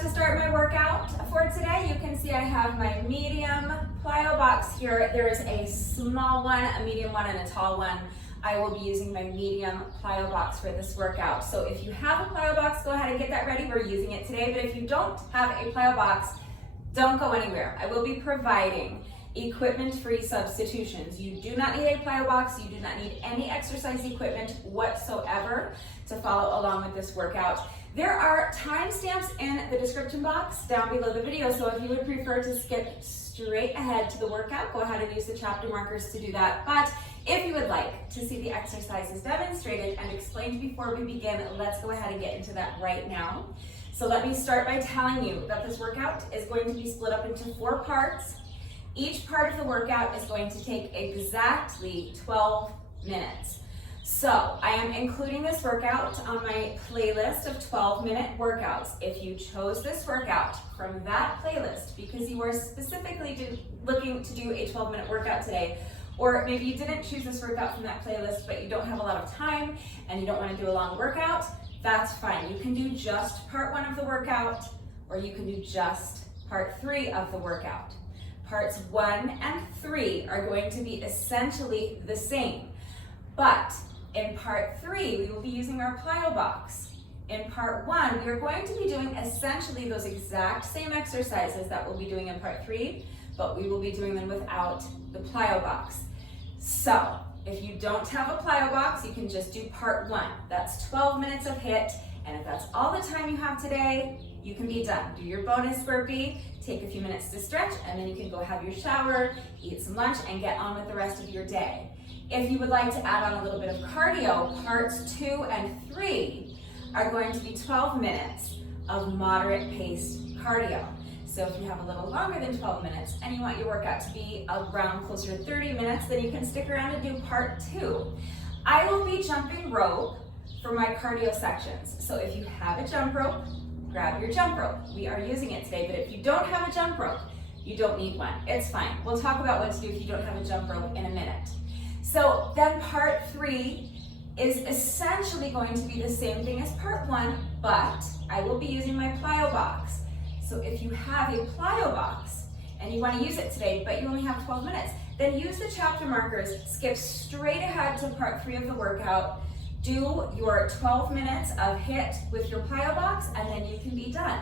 to start my workout for today. You can see I have my medium plyo box here. There is a small one, a medium one, and a tall one. I will be using my medium plyo box for this workout. So if you have a plyo box, go ahead and get that ready. We're using it today, but if you don't have a plyo box, don't go anywhere. I will be providing equipment-free substitutions. You do not need a plyo box. You do not need any exercise equipment whatsoever to follow along with this workout. There are timestamps in the description box down below the video, so if you would prefer to skip straight ahead to the workout, go ahead and use the chapter markers to do that. But if you would like to see the exercises demonstrated and explained before we begin, let's go ahead and get into that right now. So let me start by telling you that this workout is going to be split up into 4 parts. Each part of the workout is going to take exactly 12 minutes. So I am including this workout on my playlist of 12-minute workouts. If you chose this workout from that playlist because you are specifically looking to do a 12-minute workout today, or maybe you didn't choose this workout from that playlist, but you don't have a lot of time and you don't want to do a long workout, that's fine. You can do just part 1 of the workout, or you can do just part 3 of the workout. Parts 1 and 3 are going to be essentially the same, but in part 3, we will be using our plyo box. In part 1, we are going to be doing essentially those exact same exercises that we'll be doing in part 3, but we will be doing them without the plyo box. So, if you don't have a plyo box, you can just do part 1. That's 12 minutes of HIIT, and if that's all the time you have today, you can be done. Do your bonus burpee, take a few minutes to stretch, and then you can go have your shower, eat some lunch, and get on with the rest of your day. If you would like to add on a little bit of cardio, parts 2 and 3 are going to be 12 minutes of moderate paced cardio. So if you have a little longer than 12 minutes and you want your workout to be around closer to 30 minutes, then you can stick around and do part 2. I will be jumping rope for my cardio sections. So if you have a jump rope, grab your jump rope. We are using it today, but if you don't have a jump rope, you don't need one. It's fine. We'll talk about what to do if you don't have a jump rope in a minute. So then part 3 is essentially going to be the same thing as part 1, but I will be using my plyo box. So if you have a plyo box and you want to use it today, but you only have 12 minutes, then use the chapter markers, skip straight ahead to part 3 of the workout, do your 12 minutes of HIIT with your plyo box, and then you can be done.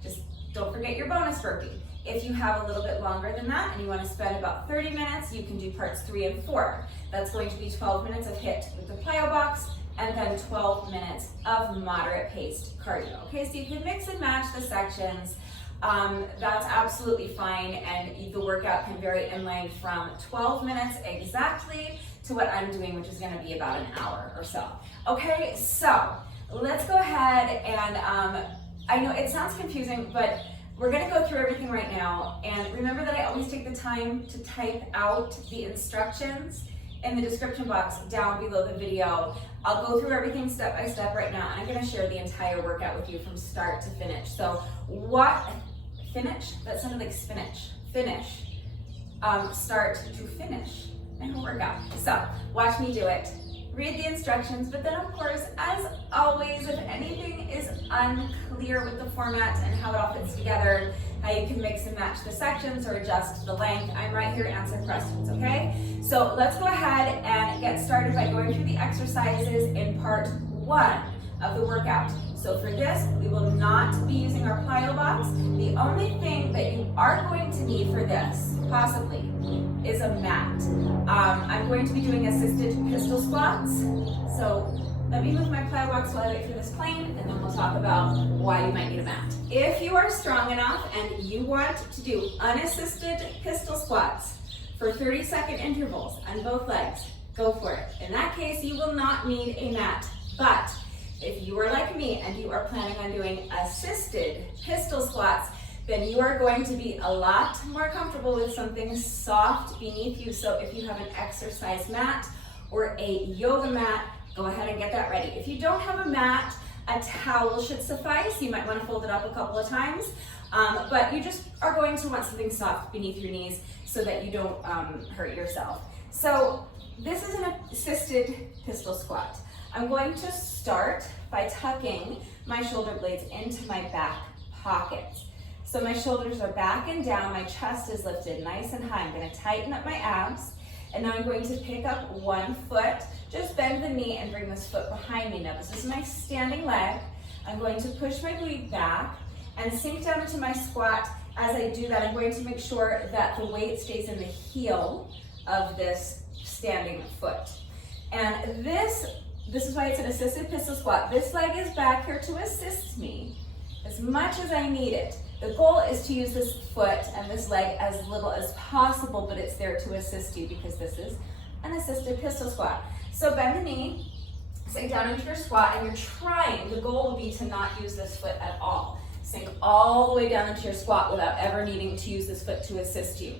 Just don't forget your bonus burpee. If you have a little bit longer than that and you want to spend about 30 minutes, you can do parts 3 and 4. That's going to be 12 minutes of HIIT with the plyo box and then 12 minutes of moderate paced cardio. Okay, so you can mix and match the sections. That's absolutely fine, and the workout can vary in length from 12 minutes exactly to what I'm doing, which is going to be about an hour or so. Okay, so let's go ahead and I know it sounds confusing, but we're going to go through everything right now, and remember that I always take the time to type out the instructions in the description box down below the video. I'll go through everything step by step right now, and I'm going to share the entire workout with you from start to finish. So finish? That sounded like spinach. Finish. Start to finish my whole workout. So watch me do it. Read the instructions, but then of course, as always, if anything is unclear with the format and how it all fits together, how you can mix and match the sections or adjust the length, I'm right here to answer questions, okay? So let's go ahead and get started by going through the exercises in part 1 of the workout. So for this, we will not be using our plyo box. The only thing that you are going to need for this, possibly, is a mat. I'm going to be doing assisted pistol squats. So let me move my plyo box while I wait for this plane, and then we'll talk about why you might need a mat. If you are strong enough and you want to do unassisted pistol squats for 30-second intervals on both legs, go for it. In that case, you will not need a mat, but if you are like me and you are planning on doing assisted pistol squats, then you are going to be a lot more comfortable with something soft beneath you. So if you have an exercise mat or a yoga mat, go ahead and get that ready. If you don't have a mat, a towel should suffice. You might want to fold it up a couple of times, but you just are going to want something soft beneath your knees so that you don't hurt yourself. So this is an assisted pistol squat. I'm going to start by tucking my shoulder blades into my back pockets. So my shoulders are back and down, my chest is lifted nice and high. I'm gonna tighten up my abs, and now I'm going to pick up one foot, just bend the knee and bring this foot behind me. Now this is my standing leg. I'm going to push my booty back and sink down into my squat. As I do that, I'm going to make sure that the weight stays in the heel of this standing foot. And this is why it's an assisted pistol squat. This leg is back here to assist me as much as I need it. The goal is to use this foot and this leg as little as possible, but it's there to assist you because this is an assisted pistol squat. So bend the knee, sink down into your squat, and you're trying, the goal will be to not use this foot at all. Sink all the way down into your squat without ever needing to use this foot to assist you.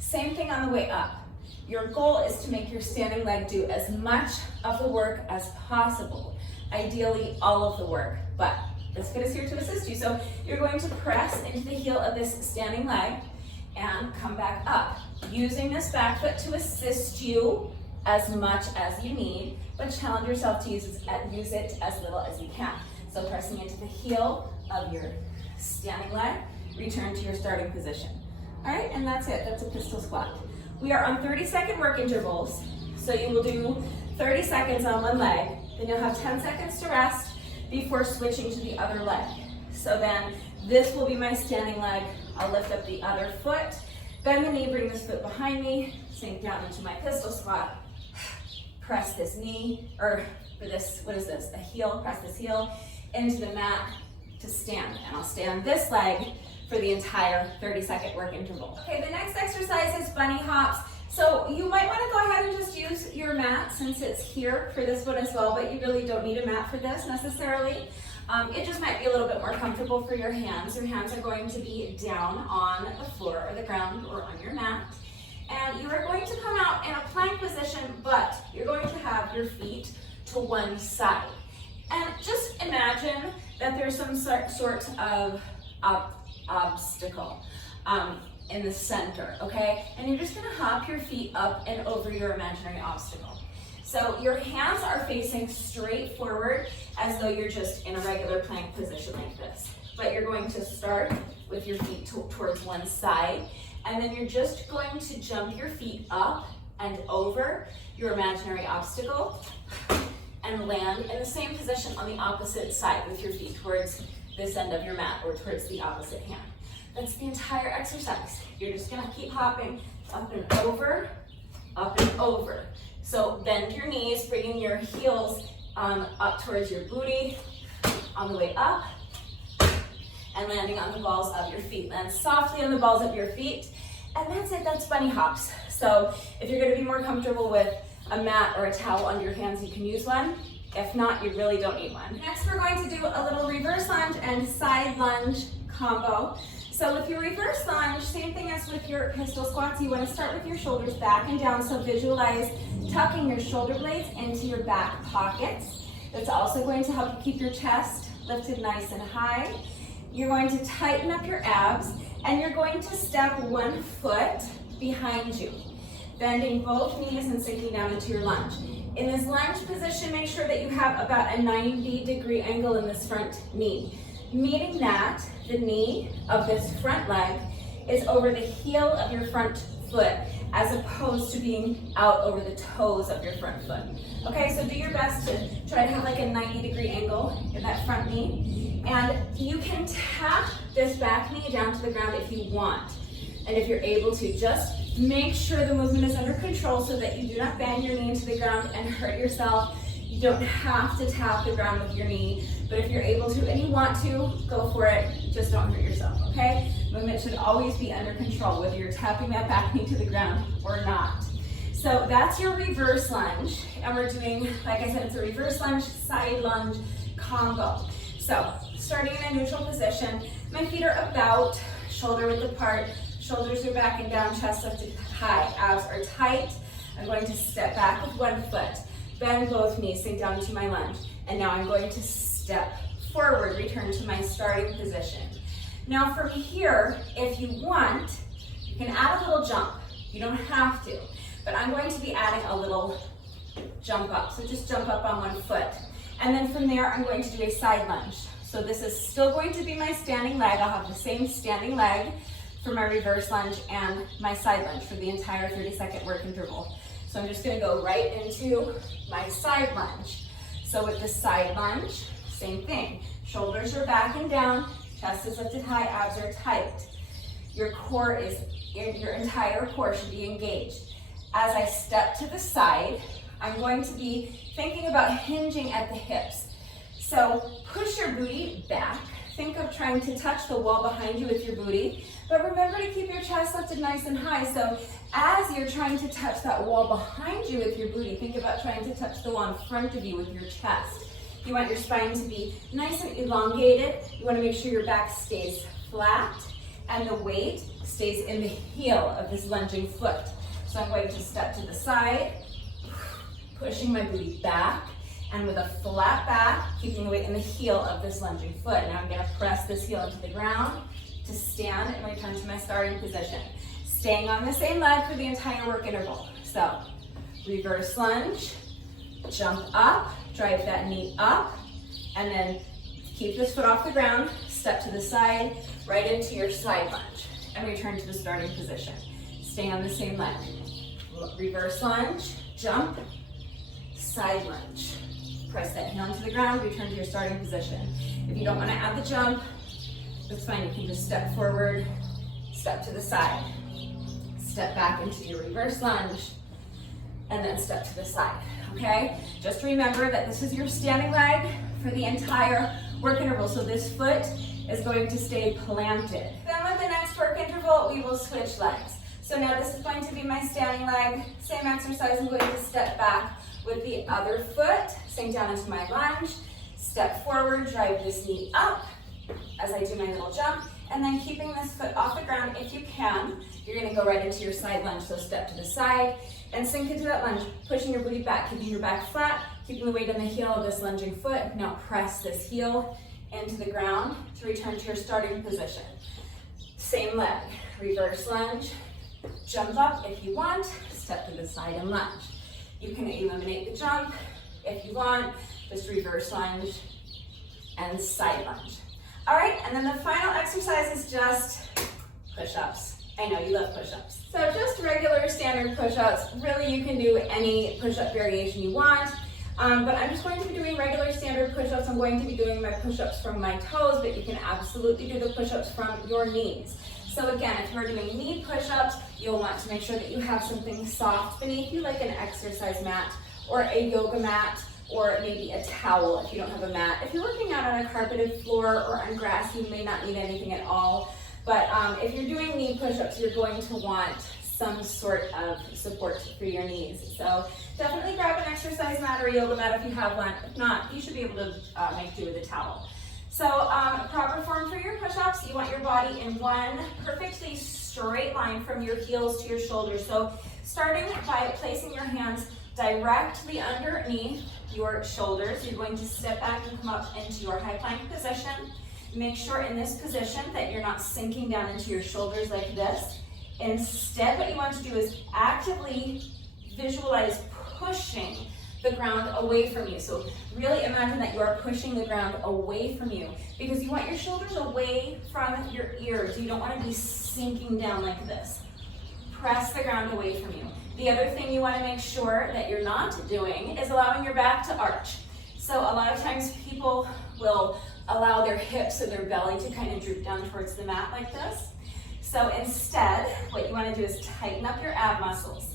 Same thing on the way up. Your goal is to make your standing leg do as much of the work as possible. Ideally, all of the work, but this foot is here to assist you. So you're going to press into the heel of this standing leg and come back up. Using this back foot to assist you as much as you need, but challenge yourself to use it as little as you can. So pressing into the heel of your standing leg, return to your starting position. All right, and that's it, that's a pistol squat. We are on 30-second work intervals. So you will do 30 seconds on one leg, then you'll have 10 seconds to rest before switching to the other leg. So then this will be my standing leg. I'll lift up the other foot, bend the knee, bring this foot behind me, sink down into my pistol squat, press this knee, or for this, what is this, a heel, press this heel into the mat to stand. And I'll stay on this leg for the entire 30-second work interval. Okay, the next exercise is bunny hops. So you might want to go ahead and just use your mat since it's here for this one as well, but you really don't need a mat for this necessarily. It just might be a little bit more comfortable for your hands. Your hands are going to be down on the floor or the ground or on your mat. And you are going to come out in a plank position, but you're going to have your feet to one side. And just imagine that there's some sort of obstacle in the center, okay? And you're just gonna hop your feet up and over your imaginary obstacle. So your hands are facing straight forward as though you're just in a regular plank position like this. But you're going to start with your feet towards one side, and then you're just going to jump your feet up and over your imaginary obstacle and land in the same position on the opposite side with your feet towards this end of your mat or towards the opposite hand. That's the entire exercise. You're just gonna keep hopping up and over, up and over. So bend your knees, bringing your heels up towards your booty on the way up and landing on the balls of your feet. Land softly on the balls of your feet. And that's it, that's bunny hops. So if you're gonna be more comfortable with a mat or a towel under your hands, you can use one. If not, you really don't need one. Next, we're going to do a little reverse lunge and side lunge combo. So with your reverse lunge, same thing as with your pistol squats, you want to start with your shoulders back and down. So visualize tucking your shoulder blades into your back pockets. That's also going to help you keep your chest lifted nice and high. You're going to tighten up your abs, and you're going to step one foot behind you, bending both knees and sinking down into your lunge. In this lunge position, make sure that you have about a 90-degree angle in this front knee, meaning that the knee of this front leg is over the heel of your front foot as opposed to being out over the toes of your front foot. Okay, so do your best to try to have like a 90-degree angle in that front knee. And you can tap this back knee down to the ground if you want. And if you're able to, just make sure the movement is under control so that you do not bang your knee into the ground and hurt yourself. You don't have to tap the ground with your knee, but if you're able to and you want to, go for it. Just don't hurt yourself, okay? Movement should always be under control, whether you're tapping that back knee to the ground or not. So that's your reverse lunge, and we're doing, like I said, it's a reverse lunge, side lunge combo. So starting in a neutral position, my feet are about shoulder width apart, shoulders are back and down, chest lifted high, abs are tight. I'm going to step back with one foot, bend both knees, sink down into my lunge, and now I'm going to step forward, return to my starting position. Now from here, if you want, you can add a little jump. You don't have to, but I'm going to be adding a little jump up. So just jump up on one foot. And then from there, I'm going to do a side lunge. So this is still going to be my standing leg. I'll have the same standing leg for my reverse lunge and my side lunge for the entire 30-second work interval. So I'm just gonna go right into my side lunge. So with the side lunge, same thing. Shoulders are back and down, chest is lifted high, abs are tight. Your core is, your entire core should be engaged. As I step to the side, I'm going to be thinking about hinging at the hips. So push your booty back. Think of trying to touch the wall behind you with your booty, but remember to keep your chest lifted nice and high. So as you're trying to touch that wall behind you with your booty, think about trying to touch the wall in front of you with your chest. You want your spine to be nice and elongated. You want to make sure your back stays flat and the weight stays in the heel of this lunging foot. So I'm going to step to the side, pushing my booty back, and with a flat back, keeping the weight in the heel of this lunging foot. Now I'm going to press this heel into the ground to stand and return to my starting position. Staying on the same leg for the entire work interval. So reverse lunge, jump up, drive that knee up, and then keep this foot off the ground, step to the side, right into your side lunge, and return to the starting position. Stay on the same leg. Reverse lunge, jump, side lunge. Press that heel into the ground, return to your starting position. If you don't want to add the jump, that's fine. You can just step forward, step to the side, step back into your reverse lunge, and then step to the side, okay? Just remember that this is your standing leg for the entire work interval, so this foot is going to stay planted. Then with the next work interval, we will switch legs. So now this is going to be my standing leg. Same exercise, I'm going to step back with the other foot, sink down into my lunge, step forward, drive this knee up as I do my little jump, and then keeping this foot off the ground if you can, you're gonna go right into your side lunge. So step to the side and sink into that lunge, pushing your booty back, keeping your back flat, keeping the weight on the heel of this lunging foot. Now press this heel into the ground to return to your starting position. Same leg, reverse lunge, jump up if you want, step to the side and lunge. You can eliminate the jump if you want, just reverse lunge and side lunge. All right, and then the final exercise is just push-ups. I know you love push-ups. So just regular standard push-ups. Really, you can do any push-up variation you want, but I'm just going to be doing regular standard push-ups. I'm going to be doing my push-ups from my toes, but you can absolutely do the push-ups from your knees. So again, if you're doing knee push-ups, you'll want to make sure that you have something soft beneath you, like an exercise mat or a yoga mat, or maybe a towel if you don't have a mat. If you're working out on a carpeted floor or on grass, you may not need anything at all. But if you're doing knee push-ups, you're going to want some sort of support for your knees. So definitely grab an exercise mat or a yoga mat if you have one. If not, you should be able to make do with a towel. So proper form for your push-ups, you want your body in one perfectly straight line from your heels to your shoulders. So starting by placing your hands directly underneath your shoulders, you're going to step back and come up into your high plank position. Make sure in this position that you're not sinking down into your shoulders like this. Instead, what you want to do is actively visualize pushing the ground away from you. So really imagine that you are pushing the ground away from you, because you want your shoulders away from your ears. You don't want to be sinking down like this. Press the ground away from you. The other thing you want to make sure that you're not doing is allowing your back to arch. So a lot of times people will allow their hips or their belly to kind of droop down towards the mat like this. So instead, what you want to do is tighten up your ab muscles.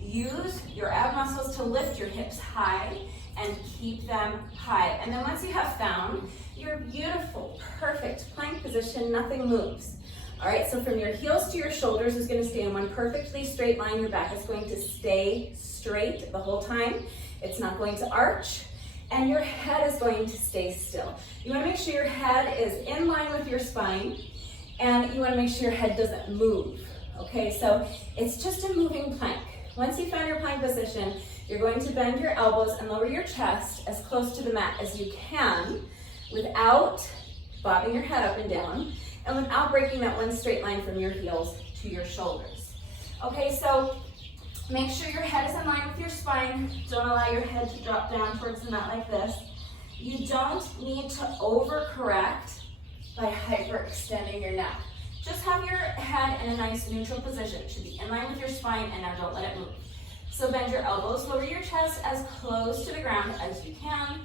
Use your ab muscles to lift your hips high and keep them high. And then once you have found your beautiful, perfect plank position, nothing moves. All right, so from your heels to your shoulders is going to stay in one perfectly straight line. Your back is going to stay straight the whole time. It's not going to arch. And your head is going to stay still. You want to make sure your head is in line with your spine, and you want to make sure your head doesn't move. Okay, so it's just a moving plank. Once you find your plank position, you're going to bend your elbows and lower your chest as close to the mat as you can without bobbing your head up and down, and without breaking that one straight line from your heels to your shoulders. Okay, so make sure your head is in line with your spine. Don't allow your head to drop down towards the mat like this. You don't need to overcorrect by hyperextending your neck. Just have your head in a nice neutral position. It should be in line with your spine, and now don't let it move. So bend your elbows, lower your chest as close to the ground as you can,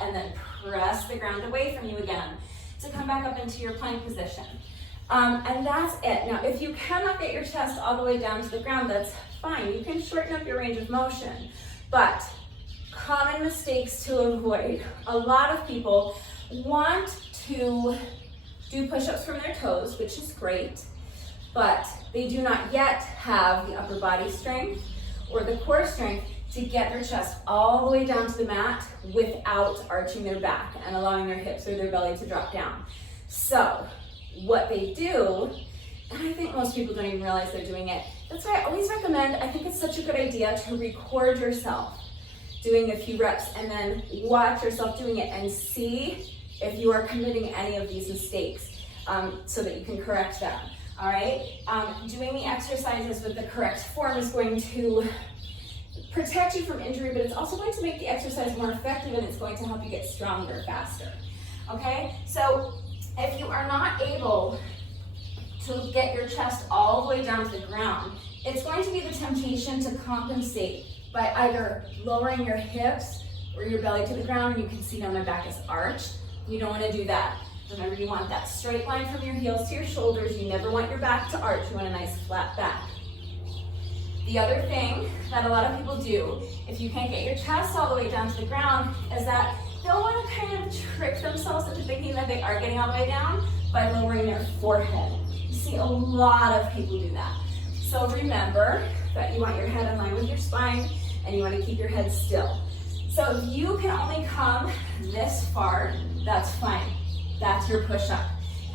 and then press the ground away from you again to come back up into your plank position. And that's it. Now, if you cannot get your chest all the way down to the ground, that's fine. You can shorten up your range of motion. But common mistakes to avoid. A lot of people want to do push-ups from their toes, which is great, but they do not yet have the upper body strength or the core strength to get their chest all the way down to the mat without arching their back and allowing their hips or their belly to drop down. So what they do, and I think most people don't even realize they're doing it, that's why I always recommend, I think it's such a good idea to record yourself doing a few reps and then watch yourself doing it and see if you are committing any of these mistakes so that you can correct them. All right, doing the exercises with the correct form is going to protect you from injury, but it's also going to make the exercise more effective, and it's going to help you get stronger faster. Okay, so if you are not able to get your chest all the way down to the ground, it's going to be the temptation to compensate by either lowering your hips or your belly to the ground, and you can see now my back is arched. You don't want to do that. Remember, you want that straight line from your heels to your shoulders. You never want your back to arch. You want a nice flat back. The other thing that a lot of people do, if you can't get your chest all the way down to the ground, is that they'll want to kind of trick themselves into thinking that they are getting all the way down by lowering their forehead. You see a lot of people do that. So remember that you want your head in line with your spine and you want to keep your head still. So if you can only come this far, that's fine. That's your push-up.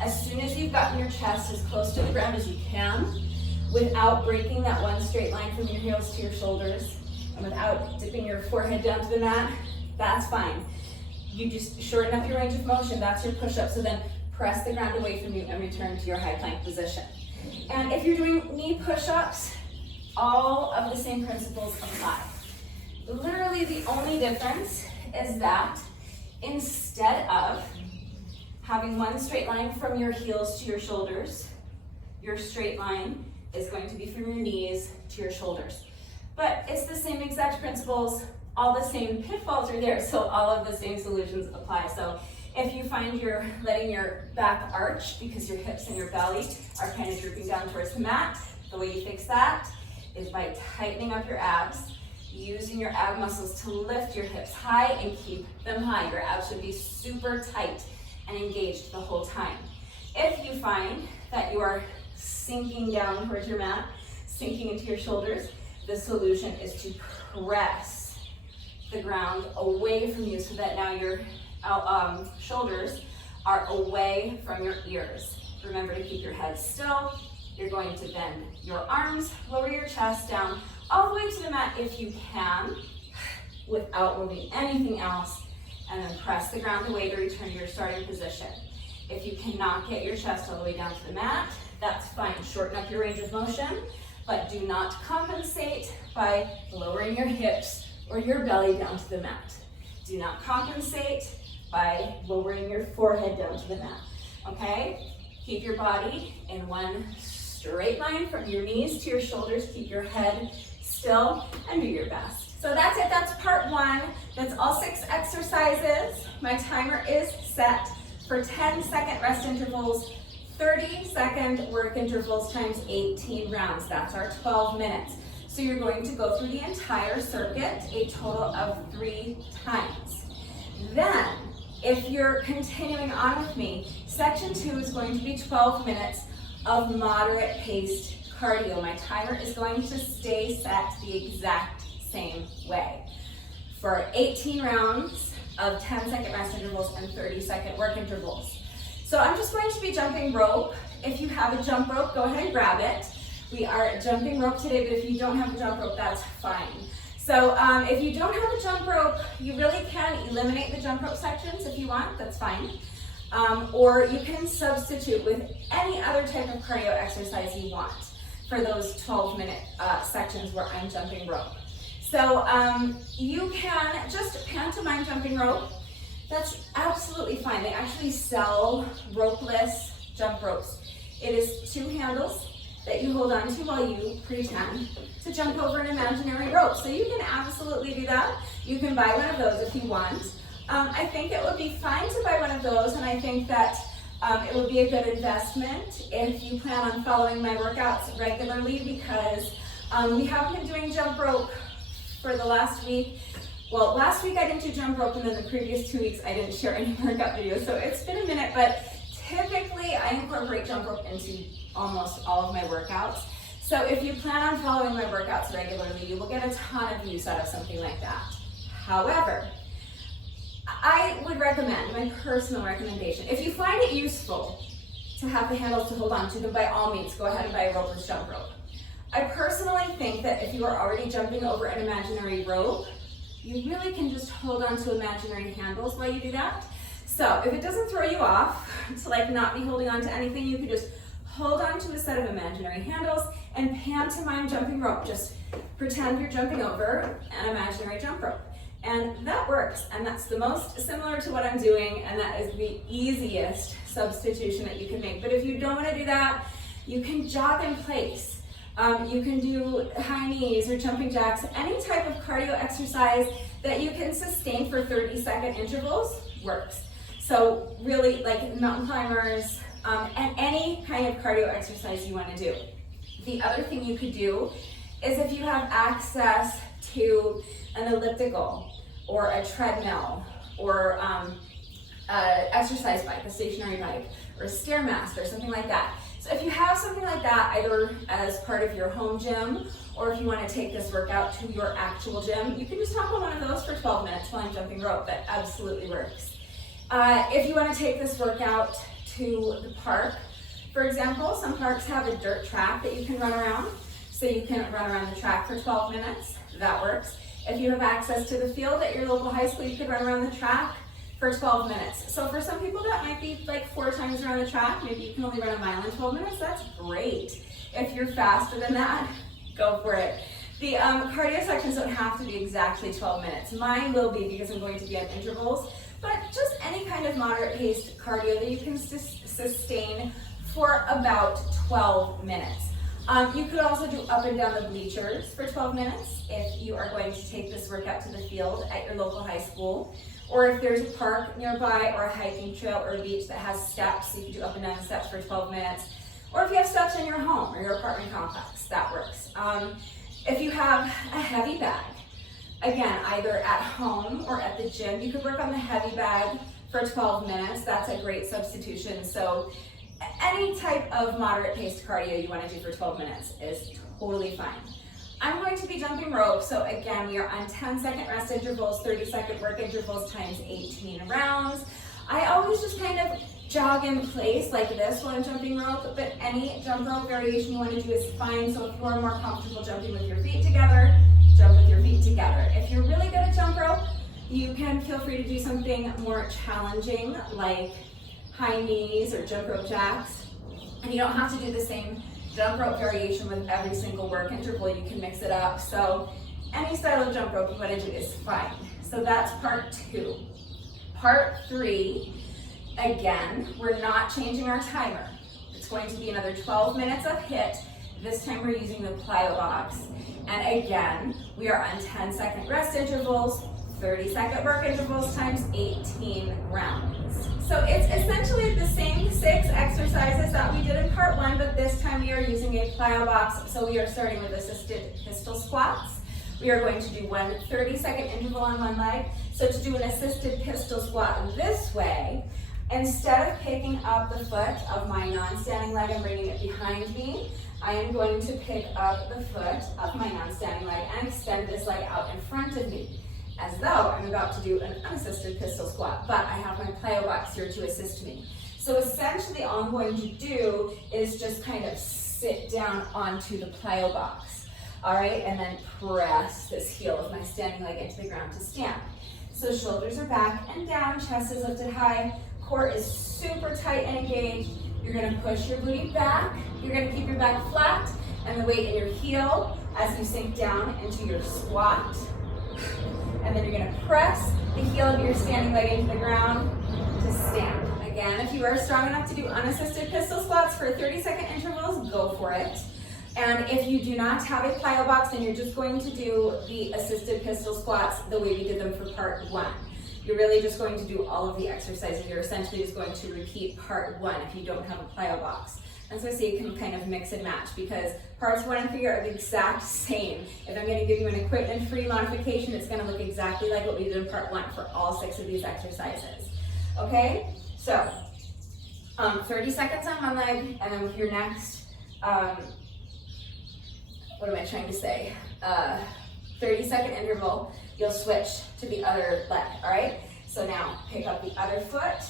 As soon as you've gotten your chest as close to the ground as you can, without breaking that one straight line from your heels to your shoulders, and without dipping your forehead down to the mat, that's fine. You just shorten up your range of motion, that's your push-up. So then press the ground away from you and return to your high plank position. And if you're doing knee push-ups, all of the same principles apply. Literally the only difference is that instead of having one straight line from your heels to your shoulders, your straight line is going to be from your knees to your shoulders. But it's the same exact principles, all the same pitfalls are there, so all of the same solutions apply. So if you find you're letting your back arch because your hips and your belly are kind of drooping down towards the mat, the way you fix that is by tightening up your abs, using your ab muscles to lift your hips high and keep them high. Your abs should be super tight and engaged the whole time. If you find that you are sinking down towards your mat, sinking into your shoulders, the solution is to press the ground away from you so that now your shoulders are away from your ears. Remember to keep your head still. You're going to bend your arms, lower your chest down all the way to the mat if you can, without moving anything else, and then press the ground away to return to your starting position. If you cannot get your chest all the way down to the mat, that's fine. Shorten up your range of motion, but do not compensate by lowering your hips or your belly down to the mat. Do not compensate by lowering your forehead down to the mat, okay? Keep your body in one straight line from your knees to your shoulders. Keep your head still and do your best. So that's it, that's part one. That's all 6 exercises. My timer is set for 10-second rest intervals, 30-second work intervals times 18 rounds. That's our 12 minutes. So you're going to go through the entire circuit a total of 3 times. Then, if you're continuing on with me, section 2 is going to be 12 minutes of moderate paced cardio. My timer is going to stay set the exact same way for 18 rounds of 10-second rest intervals and 30-second work intervals. So I'm just going to be jumping rope. If you have a jump rope, go ahead and grab it. We are jumping rope today, but if you don't have a jump rope, that's fine. So if you don't have a jump rope, you really can eliminate the jump rope sections if you want, that's fine. Or you can substitute with any other type of cardio exercise you want for those 12-minute sections where I'm jumping rope. So you can just pantomime jumping rope. That's absolutely fine. They actually sell ropeless jump ropes. It is 2 handles that you hold on to while you pretend to jump over an imaginary rope. So you can absolutely do that. You can buy one of those if you want. I think it would be fine to buy one of those, and I think that it would be a good investment if you plan on following my workouts regularly, because we haven't been doing jump rope for the last week. Well, last week I didn't do jump rope, and then the previous 2 weeks I didn't share any workout videos, so it's been a minute, but typically I incorporate jump rope into almost all of my workouts. So if you plan on following my workouts regularly, you will get a ton of use out of something like that. However, I would recommend, my personal recommendation, if you find it useful to have the handles to hold on to, then by all means go ahead and buy a ropeless jump rope. I personally think that if you are already jumping over an imaginary rope, you really can just hold on to imaginary handles while you do that. So if it doesn't throw you off to like not be holding on to anything, you can just hold on to a set of imaginary handles and pantomime jumping rope. Just pretend you're jumping over an imaginary jump rope. And that works, and that's the most similar to what I'm doing, and that is the easiest substitution that you can make. But if you don't want to do that, you can jog in place. You can do high knees or jumping jacks, any type of cardio exercise that you can sustain for 30-second intervals works. So really, like mountain climbers, and any kind of cardio exercise you want to do. The other thing you could do is if you have access to an elliptical or a treadmill or exercise bike, a stationary bike, or a Stairmaster, something like that. So if you have something like that, either as part of your home gym, or if you want to take this workout to your actual gym, you can just hop on one of those for 12 minutes while I'm jumping rope. That absolutely works. If you want to take this workout to the park, for example, some parks have a dirt track that you can run around. So you can run around the track for 12 minutes. That works. If you have access to the field at your local high school, you could run around the track for 12 minutes. So for some people that might be like 4 times around the track. Maybe you can only run a mile in 12 minutes. That's great. If you're faster than that, go for it. The cardio sections don't have to be exactly 12 minutes. Mine will be because I'm going to be at intervals, but just any kind of moderate paced cardio that you can sustain for about 12 minutes. You could also do up and down the bleachers for 12 minutes if you are going to take this workout to the field at your local high school, or if there's a park nearby or a hiking trail or a beach that has steps, you can do up and down the steps for 12 minutes, or if you have steps in your home or your apartment complex, that works. If you have a heavy bag, again, either at home or at the gym, you could work on the heavy bag for 12 minutes. That's a great substitution. So any type of moderate paced cardio you want to do for 12 minutes is totally fine. I'm going to be jumping rope, so again, we are on 10-second rest intervals, 30-second work intervals times 18 rounds. I always just kind of jog in place like this while I'm jumping rope, but any jump rope variation you want to do is fine. So if you are more comfortable jumping with your feet together, jump with your feet together. If you're really good at jump rope, you can feel free to do something more challenging like high knees or jump rope jacks. And you don't have to do the same jump rope variation with every single work interval. You can mix it up. So any style of jump rope you want to do is fine. So that's part 2. Part 3, again, we're not changing our timer. It's going to be another 12 minutes of HIIT. This time we're using the plyo box. And again, we are on 10-second rest intervals, 30-second work intervals times 18 rounds. So it's essentially the same 6 exercises that we did in part 1, but this time we are using a plyo box. So we are starting with assisted pistol squats. We are going to do one 30-second interval on one leg. So to do an assisted pistol squat this way, instead of picking up the foot of my non-standing leg and bringing it behind me, I am going to pick up the foot of my non-standing leg and extend this leg out in front of me, as though I'm about to do an unassisted pistol squat, but I have my plyo box here to assist me. So essentially all I'm going to do is just kind of sit down onto the plyo box, all right, and then press this heel of my standing leg into the ground to stand. So shoulders are back and down, chest is lifted high, core is super tight and engaged. You're gonna push your booty back, you're gonna keep your back flat, and the weight in your heel as you sink down into your squat. And then you're gonna press the heel of your standing leg into the ground to stand. Again, if you are strong enough to do unassisted pistol squats for 30-second intervals, go for it. And if you do not have a plyo box, then you're just going to do the assisted pistol squats the way we did them for part 1. You're really just going to do all of the exercises. You're essentially just going to repeat part 1 if you don't have a plyo box. And so you can kind of mix and match, because parts 1 and 3 are the exact same. If I'm going to give you an equipment-free modification, it's going to look exactly like what we did in part 1 for all 6 of these exercises. Okay? So, 30 seconds on one leg, and then with your next, what am I trying to say? 30-second interval, you'll switch to the other leg, all right? So now, pick up the other foot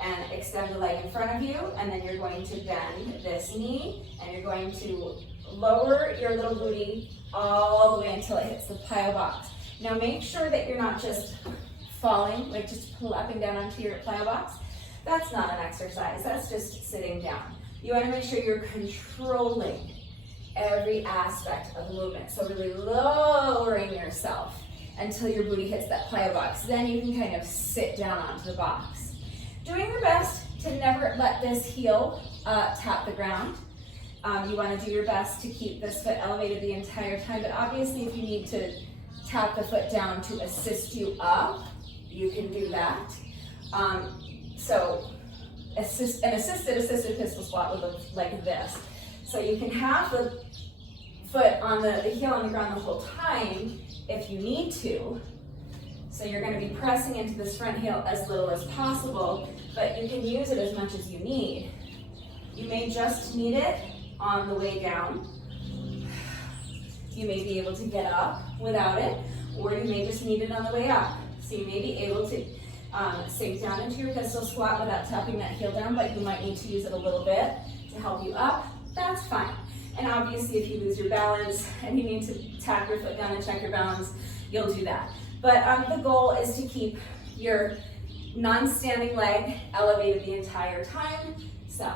and extend the leg in front of you, and then you're going to bend this knee, and you're going to lower your little booty all the way until it hits the plyo box. Now make sure that you're not just falling, like just flapping down onto your plyo box. That's not an exercise, that's just sitting down. You want to make sure you're controlling every aspect of the movement. So really lowering yourself until your booty hits that plyo box. Then you can kind of sit down onto the box. Doing your best to never let this heel tap the ground. You want to do your best to keep this foot elevated the entire time, but obviously if you need to tap the foot down to assist you up, you can do that. So an assisted pistol squat would look like this. So you can have the foot on the heel on the ground the whole time if you need to. So you're going to be pressing into this front heel as little as possible, but you can use it as much as you need. You may just need it on the way down. You may be able to get up without it, or you may just need it on the way up. So you may be able to sink down into your pistol squat without tapping that heel down, but you might need to use it a little bit to help you up. That's fine. And obviously if you lose your balance and you need to tap your foot down and check your balance, you'll do that. But the goal is to keep your non-standing leg elevated the entire time. So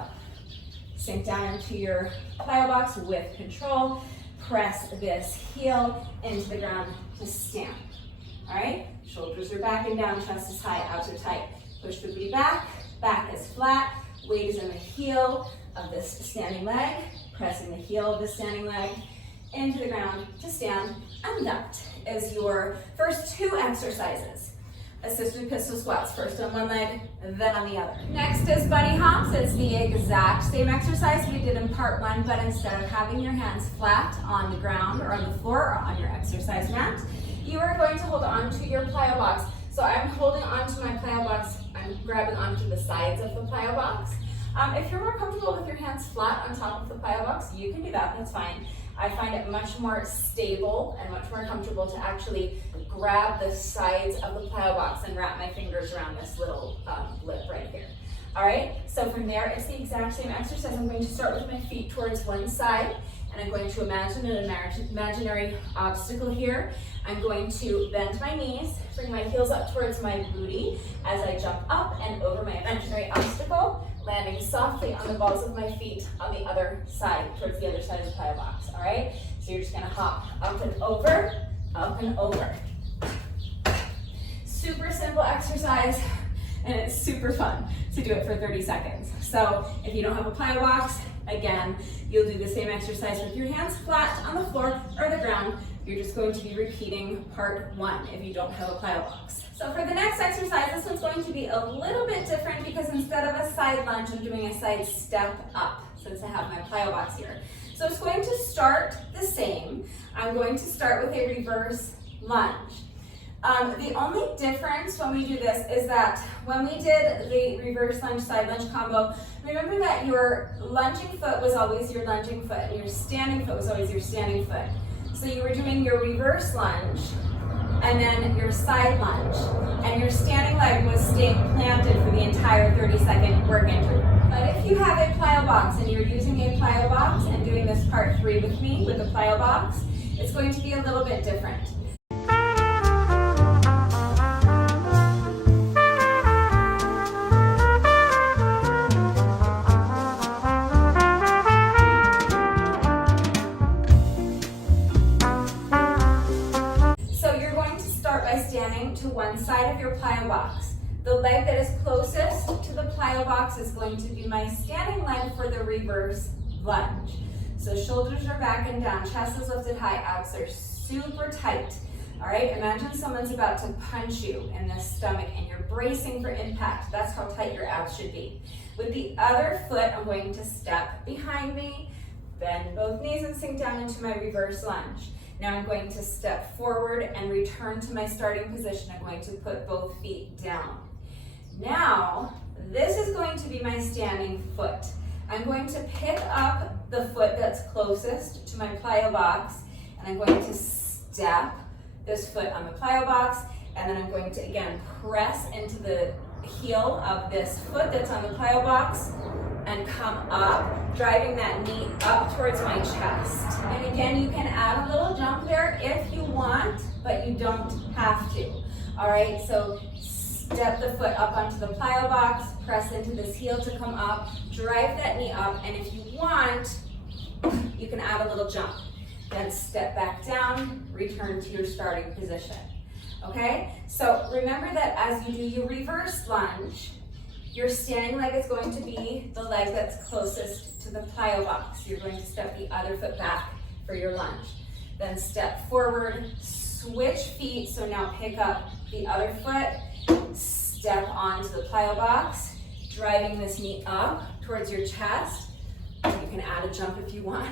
sink down into your plyo box with control. Press this heel into the ground to stand. All right? Shoulders are back and down, chest is high, abs are tight. Push the booty back, back is flat. Weight is in the heel of this standing leg. Pressing the heel of the standing leg into the ground to stand. And that is your first 2 exercises. Assisted pistol squats, first on one leg, then on the other. Next is bunny hops. It's the exact same exercise we did in part 1, but instead of having your hands flat on the ground or on the floor or on your exercise mat, you are going to hold on to your plyo box. So I'm holding onto my plyo box, I'm grabbing onto the sides of the plyo box. If you're more comfortable with your hands flat on top of the plyo box, you can do that, that's fine. I find it much more stable and much more comfortable to actually grab the sides of the plyo box and wrap my fingers around this little lip right here. All right, so from there, it's the exact same exercise. I'm going to start with my feet towards one side, and I'm going to imagine an imaginary obstacle here. I'm going to bend my knees, bring my heels up towards my booty as I jump up and over my imaginary obstacle, landing softly on the balls of my feet on the other side, towards the other side of the plyo box, all right? So you're just gonna hop up and over, up and over. Super simple exercise, and it's super fun to do it for 30 seconds. So if you don't have a plyo box, again, you'll do the same exercise with your hands flat on the floor or the ground. You're just going to be repeating part 1 if you don't have a plyo box. So for the next exercise, this one's going to be a little bit different because instead of a side lunge, I'm doing a side step up since I have my plyo box here. So it's going to start the same. I'm going to start with a reverse lunge. The only difference when we do this is that when we did the reverse lunge, side lunge combo, remember that your lunging foot was always your lunging foot and your standing foot was always your standing foot. So you were doing your reverse lunge and then your side lunge, and your standing leg was staying planted for the entire 30-second work interval. But if you have a plyo box and you're using a plyo box and doing this part 3 with me with a plyo box, it's going to be a little bit different. side of your plyo box. The leg that is closest to the plyo box is going to be my standing leg for the reverse lunge. So shoulders are back and down, chest is lifted high, abs are super tight. All right, imagine someone's about to punch you in the stomach and you're bracing for impact. That's how tight your abs should be. With the other foot, I'm going to step behind me, bend both knees and sink down into my reverse lunge. Now I'm going to step forward and return to my starting position. I'm going to put both feet down. Now, this is going to be my standing foot. I'm going to pick up the foot that's closest to my plyo box, and I'm going to step this foot on the plyo box, and then I'm going to, again, press into the heel of this foot that's on the plyo box and come up, driving that knee up towards my chest. And again, you can add a little jump there if you want, but you don't have to. All right, so step the foot up onto the plyo box, press into this heel to come up, drive that knee up, and if you want, you can add a little jump. Then step back down, return to your starting position. Okay, so remember that as you do your reverse lunge, your standing leg is going to be the leg that's closest to the plyo box. You're going to step the other foot back for your lunge. Then step forward, switch feet, so now pick up the other foot, step onto the plyo box, driving this knee up towards your chest. You can add a jump if you want.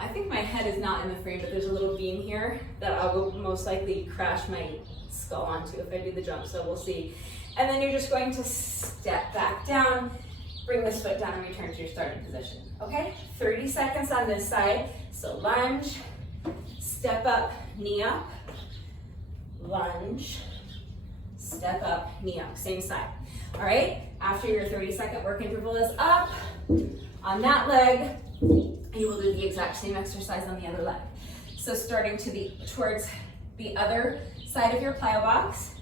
I think my head is not in the frame, but there's a little beam here that I will most likely crash my skull onto if I do the jump, so we'll see. And then you're just going to step back down, bring this foot down and return to your starting position, okay? 30 seconds on this side. So lunge, step up, knee up, lunge, step up, knee up, same side. All right, after your 30-second work interval is up, on that leg, you will do the exact same exercise on the other leg. So starting towards the other side of your plyo box,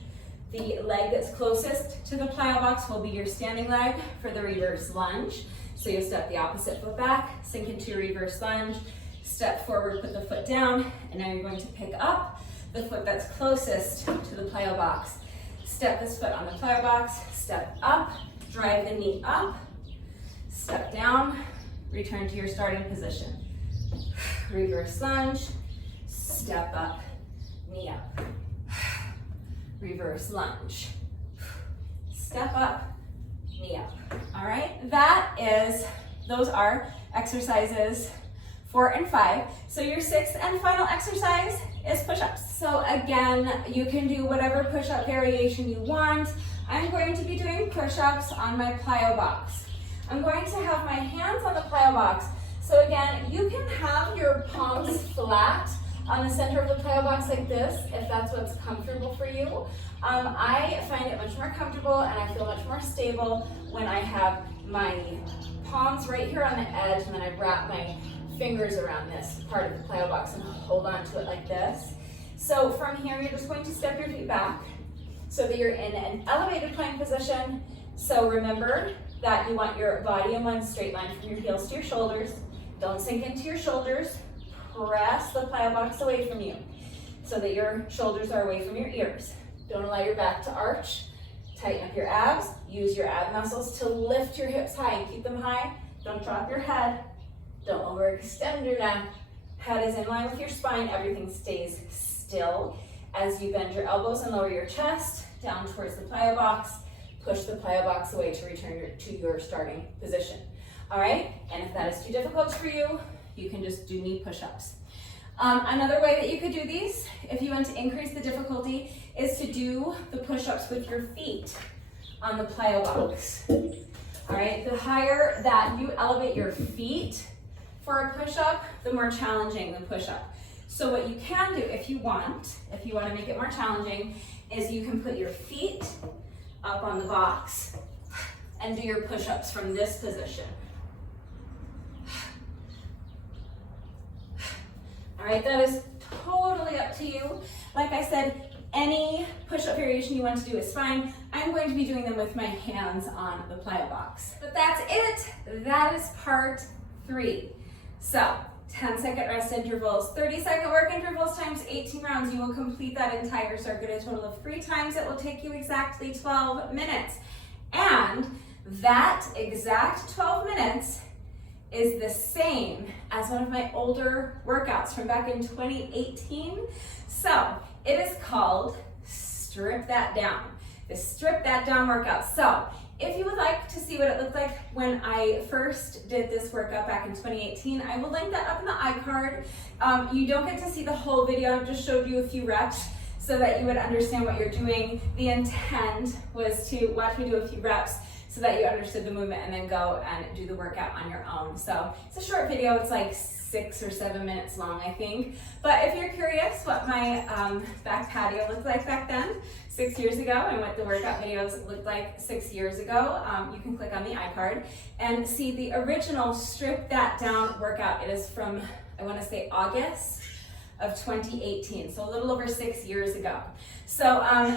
the leg that's closest to the plyo box will be your standing leg for the reverse lunge. So you'll step the opposite foot back, sink into your reverse lunge, step forward, put the foot down, and now you're going to pick up the foot that's closest to the plyo box. Step this foot on the plyo box, step up, drive the knee up, step down, return to your starting position. Reverse lunge, step up, knee up. Reverse lunge, step up, knee up. All right, those are exercises 4 and 5. So your 6th and final exercise is push-ups. So again, you can do whatever push-up variation you want. I'm going to be doing push-ups on my plyo box. I'm going to have my hands on the plyo box. So again, you can have your palms flat on the center of the plyo box like this, if that's what's comfortable for you. I find it much more comfortable and I feel much more stable when I have my palms right here on the edge and then I wrap my fingers around this part of the plyo box and hold on to it like this. So from here, you're just going to step your feet back so that you're in an elevated plank position. So remember that you want your body in one straight line from your heels to your shoulders. Don't sink into your shoulders. Press the plyo box away from you so that your shoulders are away from your ears. Don't allow your back to arch. Tighten up your abs. Use your ab muscles to lift your hips high and keep them high. Don't drop your head. Don't overextend your neck. Head is in line with your spine. Everything stays still as you bend your elbows and lower your chest down towards the plyo box. Push the plyo box away to return to your starting position. All right, and if that is too difficult for you, you can just do knee push-ups. Another way that you could do these, if you want to increase the difficulty, is to do the push-ups with your feet on the plyo box. All right, the higher that you elevate your feet for a push-up, the more challenging the push-up. So what you can do if you want to make it more challenging, is you can put your feet up on the box and do your push-ups from this position. All right, that is totally up to you. Like I said, any push-up variation you want to do is fine. I'm going to be doing them with my hands on the plyo box. But that's it. That is part 3. So 10-second rest intervals, 30-second work intervals times 18 rounds. You will complete that entire circuit a total of 3 times. It will take you exactly 12 minutes. And that exact 12 minutes is the same as one of my older workouts from back in 2018. So it is called Strip That Down, the Strip That Down workout. So if you would like to see what it looked like when I first did this workout back in 2018, I will link that up in the iCard. You don't get to see the whole video, I just showed you a few reps so that you would understand what you're doing. The intent was to watch me do a few reps so that you understood the movement and then go and do the workout on your own. So it's a short video, it's like 6 or 7 minutes long, I think. But if you're curious what my back patio looked like back then, 6 years ago, and what the workout videos looked like 6 years ago, you can click on the iCard and see the original Strip That Down workout. It is from, I want to say, August of 2018, so a little over 6 years ago. So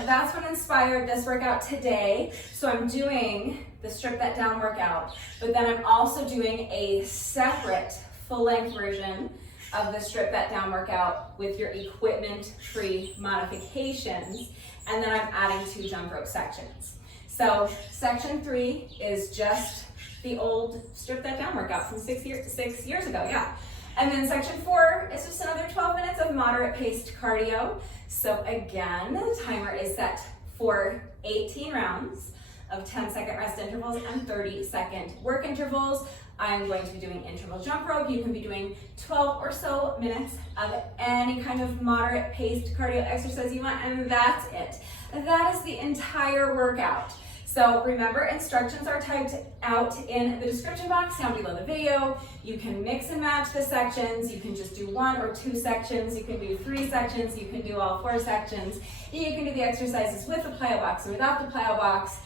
that's what inspired this workout today. So I'm doing the Strip That Down workout, but then I'm also doing a separate full-length version of the Strip That Down workout with your equipment-free modifications, and then I'm adding 2 jump rope sections. So section 3 is just the old Strip That Down workout from 6 years ago, yeah. And then section 4 is just another 12 minutes of moderate paced cardio. So again, the timer is set for 18 rounds of 10-second rest intervals and 30-second work intervals. I'm going to be doing interval jump rope. You can be doing 12 or so minutes of any kind of moderate paced cardio exercise you want, and that's it. That is the entire workout. So remember, instructions are typed out in the description box down below the video. You can mix and match the sections. You can just do 1 or 2 sections. You can do 3 sections. You can do all 4 sections. You can do the exercises with the plyo box or without the plyo box.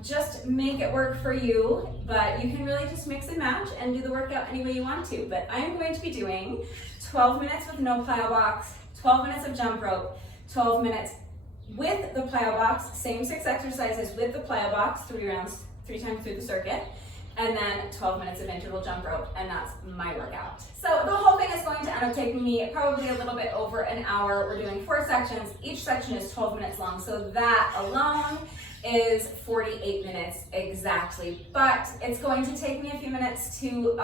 Just make it work for you, but you can really just mix and match and do the workout any way you want to. But I'm going to be doing 12 minutes with no plyo box, 12 minutes of jump rope, 12 minutes with the plyo box, same 6 exercises with the plyo box, 3 rounds, 3 times through the circuit, and then 12 minutes of interval jump rope, and that's my workout. So the whole thing is going to end up taking me probably a little bit over an hour. We're doing 4 sections. Each section is 12 minutes long, so that alone is 48 minutes exactly. But it's going to take me a few minutes to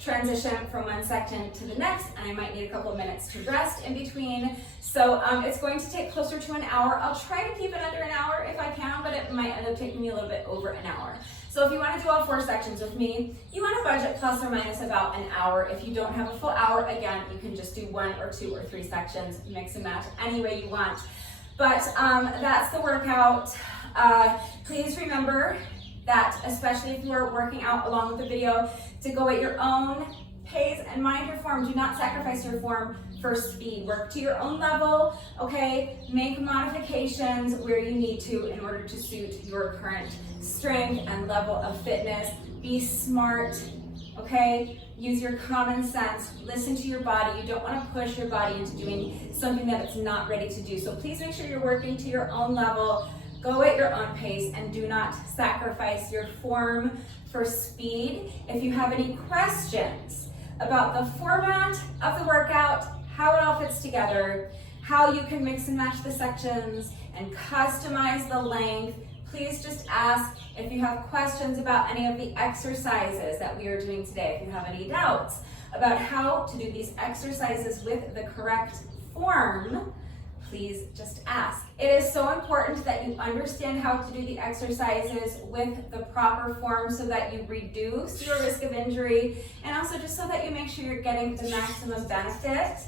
transition from one section to the next, and I might need a couple of minutes to rest in between. So it's going to take closer to an hour. I'll try to keep it under an hour if I can, but it might end up taking me a little bit over an hour. So if you want to do all 4 sections with me, you want to budget plus or minus about an hour. If you don't have a full hour, again, you can just do 1 or 2 or 3 sections, mix and match any way you want. But that's the workout. Please remember that, especially if you are working out along with the video, to go at your own pace and mind your form. Do not sacrifice your form for speed. Work to your own level, okay? Make modifications where you need to in order to suit your current strength and level of fitness. Be smart, okay? Use your common sense. Listen to your body. You don't want to push your body into doing something that it's not ready to do. So please make sure you're working to your own level. Go at your own pace and do not sacrifice your form for speed. If you have any questions about the format of the workout, how it all fits together, how you can mix and match the sections and customize the length, please just ask. If you have questions about any of the exercises that we are doing today, if you have any doubts about how to do these exercises with the correct form, please just ask. It is so important that you understand how to do the exercises with the proper form so that you reduce your risk of injury, and also just so that you make sure you're getting the maximum benefit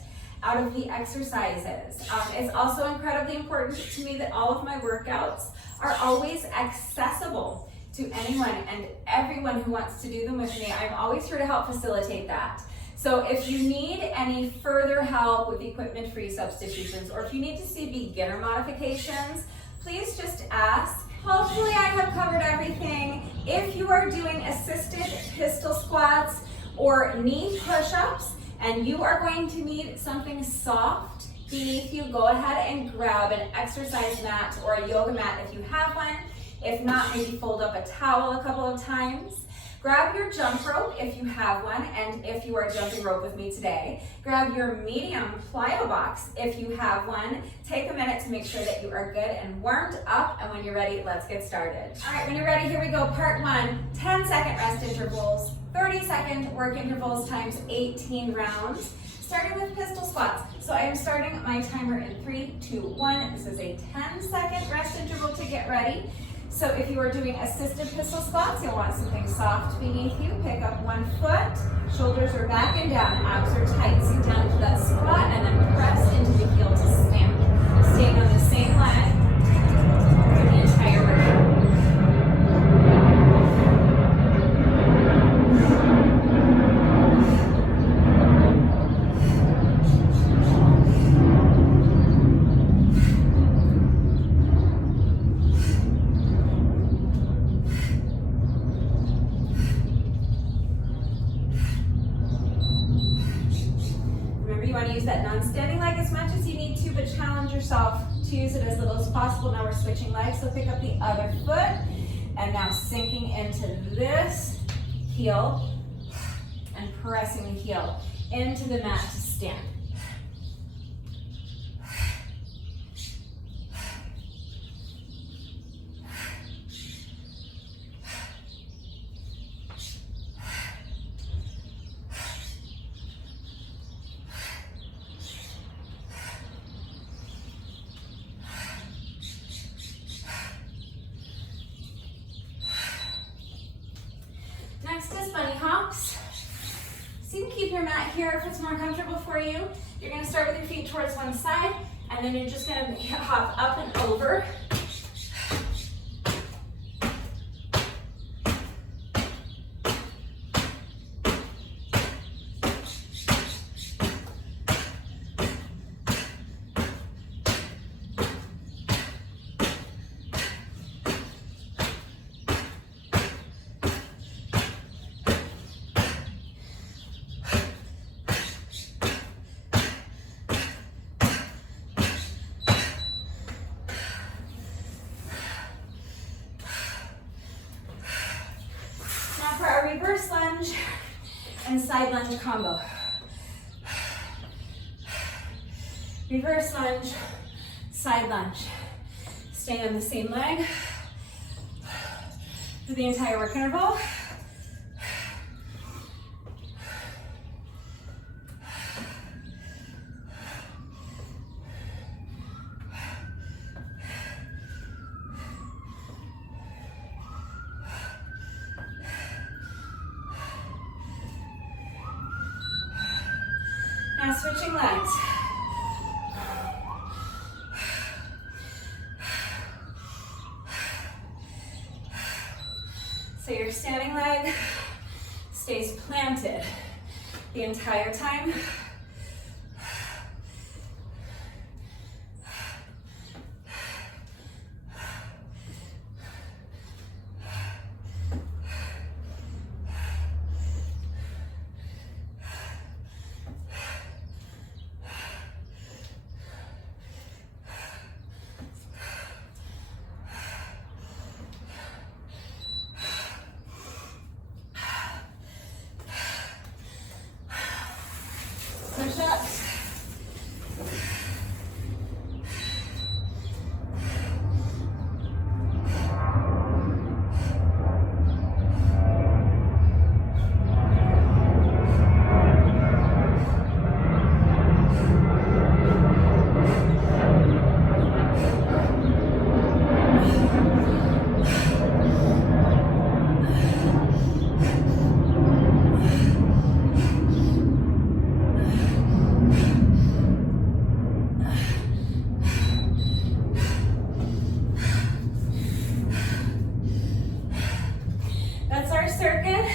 out of the exercises. It's also incredibly important to me that all of my workouts are always accessible to anyone and everyone who wants to do them with me. I'm always here to help facilitate that. So if you need any further help with equipment-free substitutions, or if you need to see beginner modifications, please just ask. Hopefully I have covered everything. If you are doing assisted pistol squats or knee push-ups, and you are going to need something soft beneath you, go ahead and grab an exercise mat or a yoga mat if you have one. If not, maybe fold up a towel a couple of times. Grab your jump rope if you have one, and if you are jumping rope with me today, grab your medium plyo box if you have one. Take a minute to make sure that you are good and warmed up, and when you're ready, let's get started. All right, when you're ready, here we go. Part 1, 10-second rest intervals, 30-second work intervals times 18 rounds. Starting with pistol squats. So I am starting my timer in 3, 2, 1. This is a 10-second rest interval to get ready. So if you are doing assisted pistol squats, you'll want something soft beneath you. Pick up one foot, shoulders are back and down, abs are tight. Sink down into that squat and then press into the heel to stand. Staying on the same leg for the entire workout. That non-standing leg as much as you need to, but challenge yourself to use it as little as possible. Now we're switching legs, so pick up the other foot, and now sinking into this heel and pressing the heel into the mat to stand. Next is bunny hops. So you can keep your mat here if it's more comfortable for you. You're going to start with your feet towards one side, and then you're just going to hop up and over. For our reverse lunge and side lunge combo. Reverse lunge, side lunge. Stay on the same leg for the entire work interval. Now switching legs. So your standing leg stays planted the entire time. Push-ups. Circuit.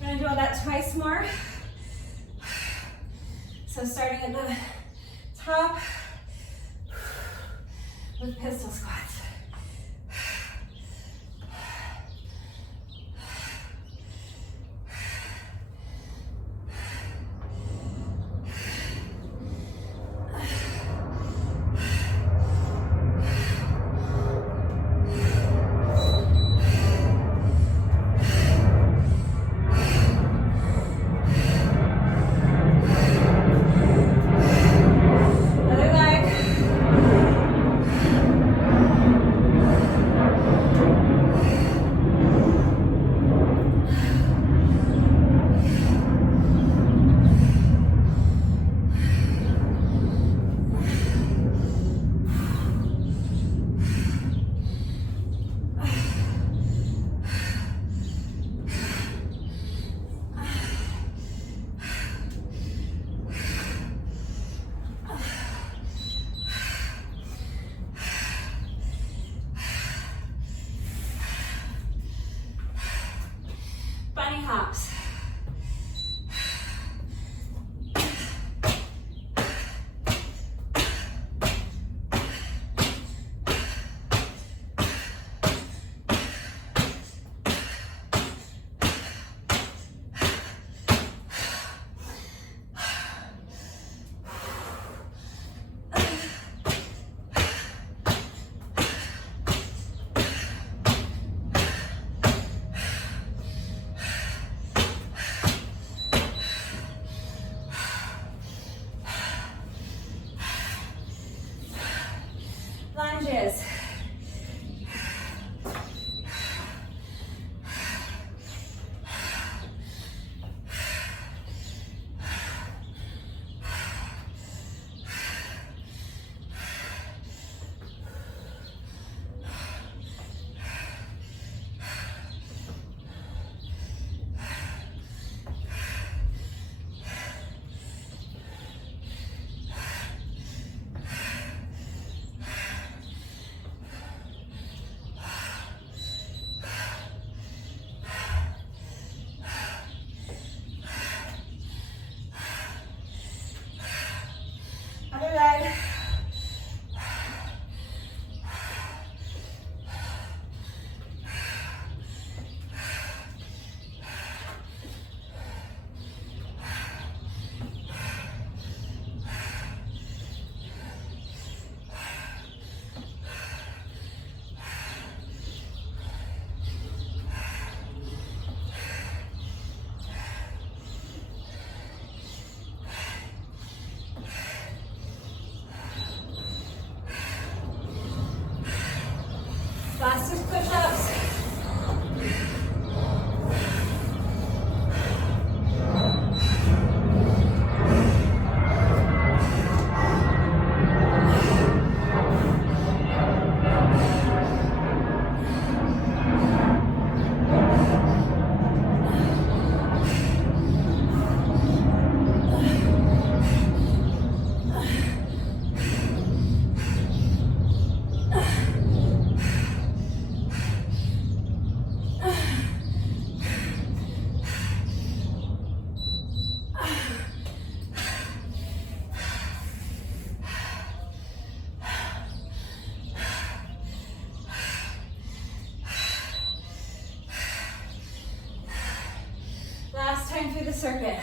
We're going to do all that twice more. So starting at the top with pistol squats. lunges. Other leg. Fastest push-ups. Last time through the circuit.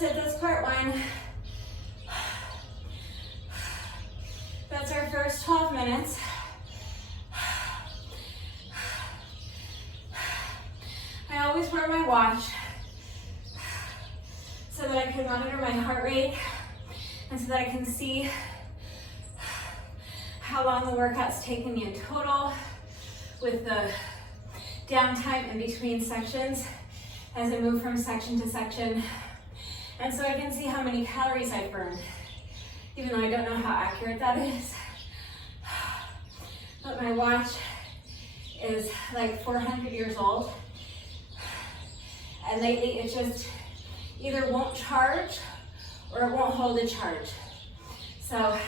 minutes at this part one. That's our first 12 minutes. I always wear my watch so that I can monitor my heart rate and so that I can see how long the workout's taken me in total with the downtime in between sections as I move from section to section. And so I can see how many calories I've burned, even though I don't know how accurate that is. But my watch is like 400 years old. And lately it just either won't charge or it won't hold a charge. So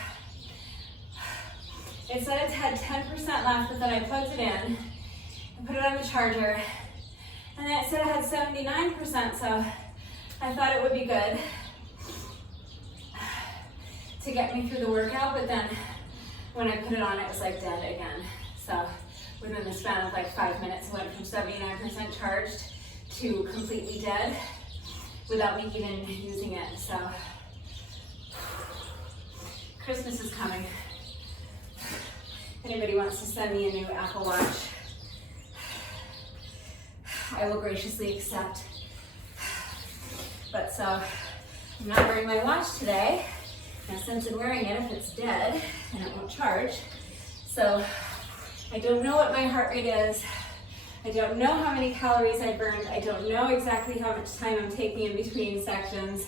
it said it had 10% left, but then I plugged it in and put it on the charger. And then it said it had 79%, so I thought it would be good to get me through the workout, but then when I put it on, it was like dead again. So within the span of like 5 minutes, it went from 79% charged to completely dead without me even using it. So Christmas is coming. If anybody wants to send me a new Apple Watch, I will graciously accept. But so I'm not wearing my watch today. No sense in wearing it if it's dead and it won't charge. So I don't know what my heart rate is. I don't know how many calories I burned. I don't know exactly how much time I'm taking in between sections.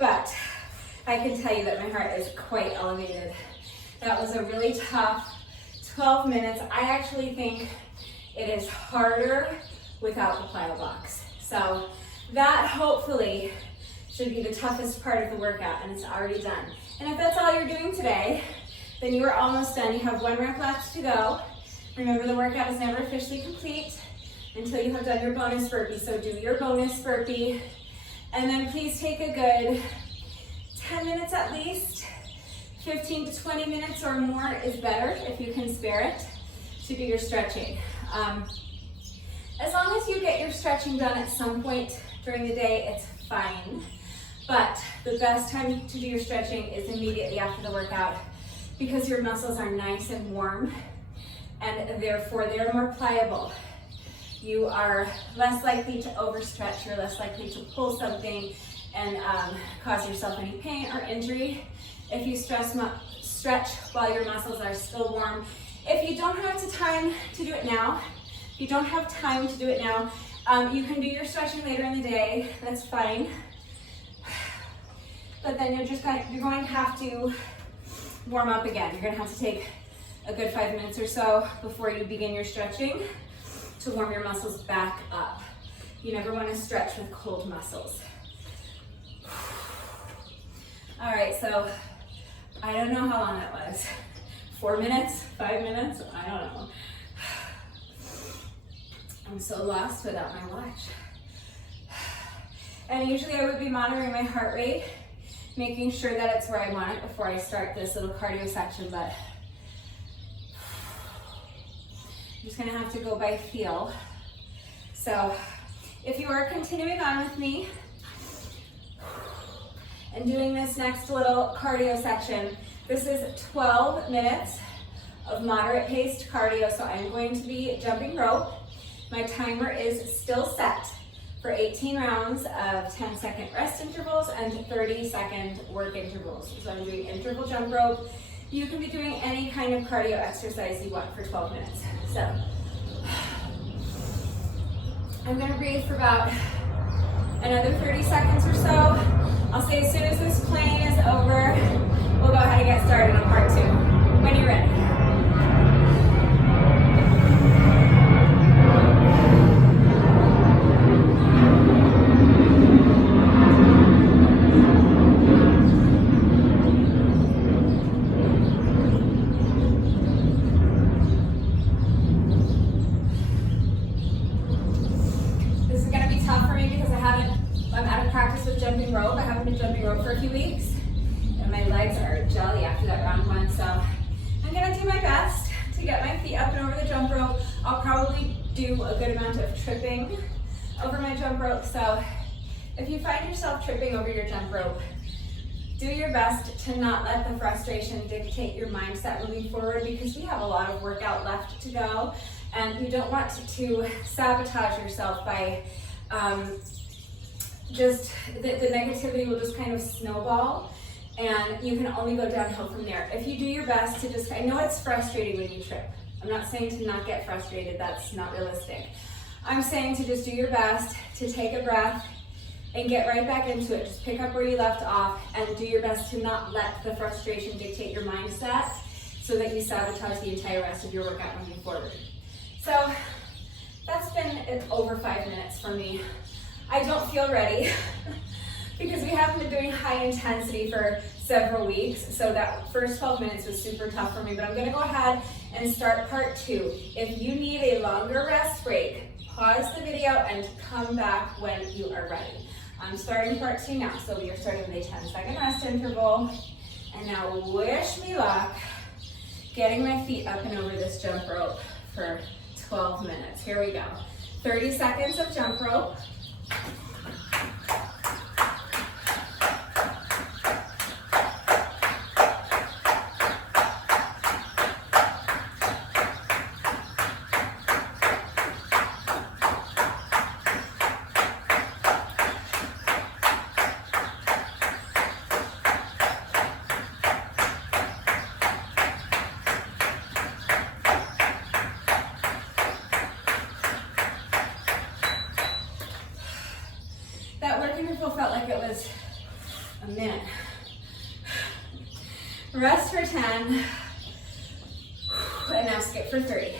But I can tell you that my heart is quite elevated. That was a really tough 12 minutes. I actually think it is harder without the plyo box. So that hopefully should be the toughest part of the workout, and it's already done. And if that's all you're doing today, then you are almost done. You have 1 rep left to go. Remember, the workout is never officially complete until you have done your bonus burpee. So do your bonus burpee, and then please take a good 10 minutes at least. 15 to 20 minutes or more is better if you can spare it to do your stretching. As long as you get your stretching done at some point during the day, it's fine. But the best time to do your stretching is immediately after the workout, because your muscles are nice and warm and therefore they're more pliable. You are less likely to overstretch, you're less likely to pull something and cause yourself any pain or injury if you stretch while your muscles are still warm. If you don't have the time to do it now, you can do your stretching later in the day, that's fine. But then you're going to have to warm up again. You're going to have to take a good 5 minutes or so before you begin your stretching to warm your muscles back up. You never want to stretch with cold muscles. All right, so I don't know how long that was. 4 minutes, 5 minutes, I don't know. I'm so lost without my watch. And usually I would be monitoring my heart rate, making sure that it's where I want it before I start this little cardio section, but I'm just gonna have to go by feel. So if you are continuing on with me and doing this next little cardio section, this is 12 minutes of moderate paced cardio. So I'm going to be jumping rope. My timer is still set for 18 rounds of 10-second rest intervals and 30-second work intervals. So I'm doing interval jump rope. You can be doing any kind of cardio exercise you want for 12 minutes. So I'm gonna breathe for about another 30 seconds or so. I'll say as soon as this plane is over, we'll go ahead and get started on part 2. When you're ready. I'm out of practice with jumping rope. I haven't been jumping rope for a few weeks, and my legs are jelly after that round 1. So I'm gonna do my best to get my feet up and over the jump rope. I'll probably do a good amount of tripping over my jump rope. So if you find yourself tripping over your jump rope, do your best to not let the frustration dictate your mindset moving forward, because we have a lot of workout left to go, and you don't want to sabotage yourself by the negativity will just kind of snowball, and you can only go downhill from there. If you do your best to just, I know it's frustrating when you trip. I'm not saying to not get frustrated, that's not realistic. I'm saying to just do your best to take a breath and get right back into it. Just pick up where you left off and do your best to not let the frustration dictate your mindset so that you sabotage the entire rest of your workout moving forward. So that's been over 5 minutes for me. I don't feel ready because we haven't been doing high intensity for several weeks, so that first 12 minutes was super tough for me, but I'm gonna go ahead and start part 2. If you need a longer rest break, pause the video and come back when you are ready. I'm starting part 2 now, so we are starting with a 10-second rest interval, and now wish me luck getting my feet up and over this jump rope for 12 minutes. Here we go. 30 seconds of jump rope. That work interval felt like it was a minute. Rest for 10, and now skip for 30.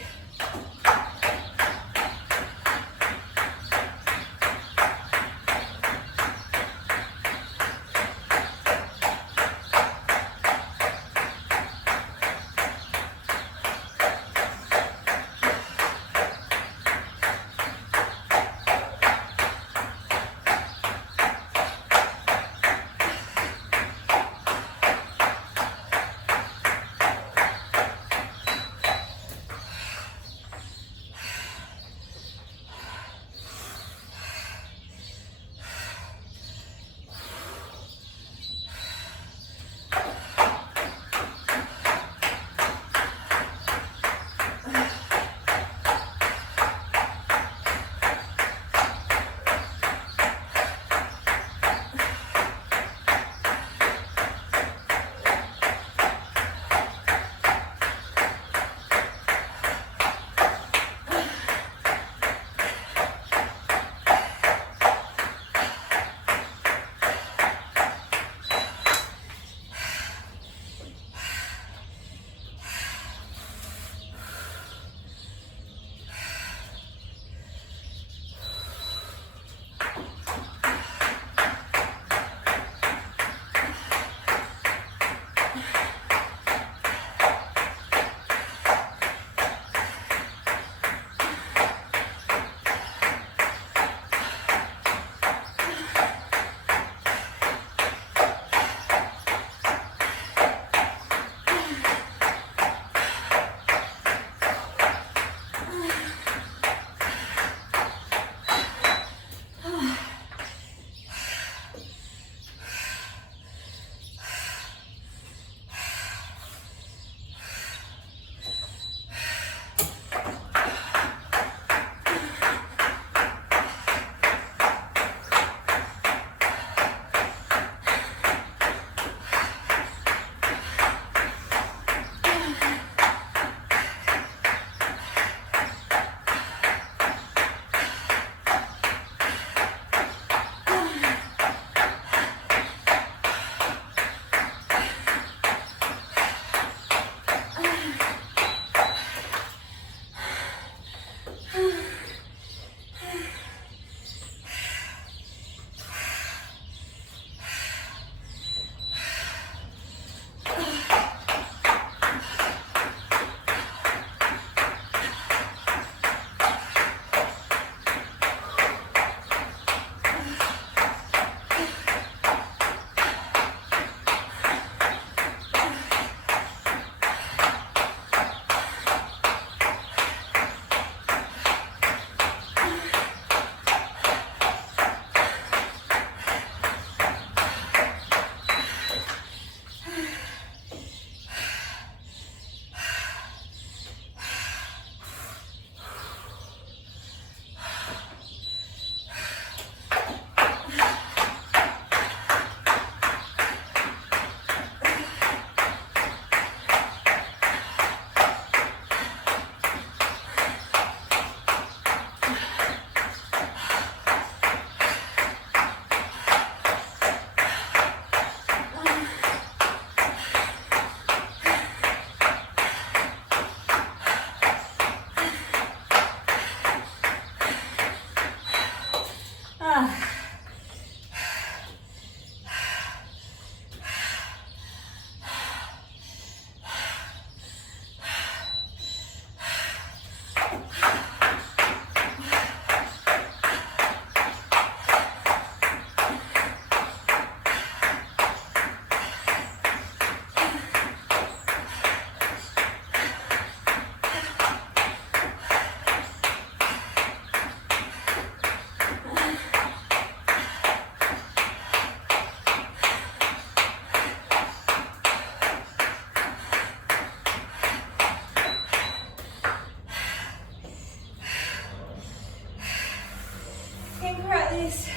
think we're at least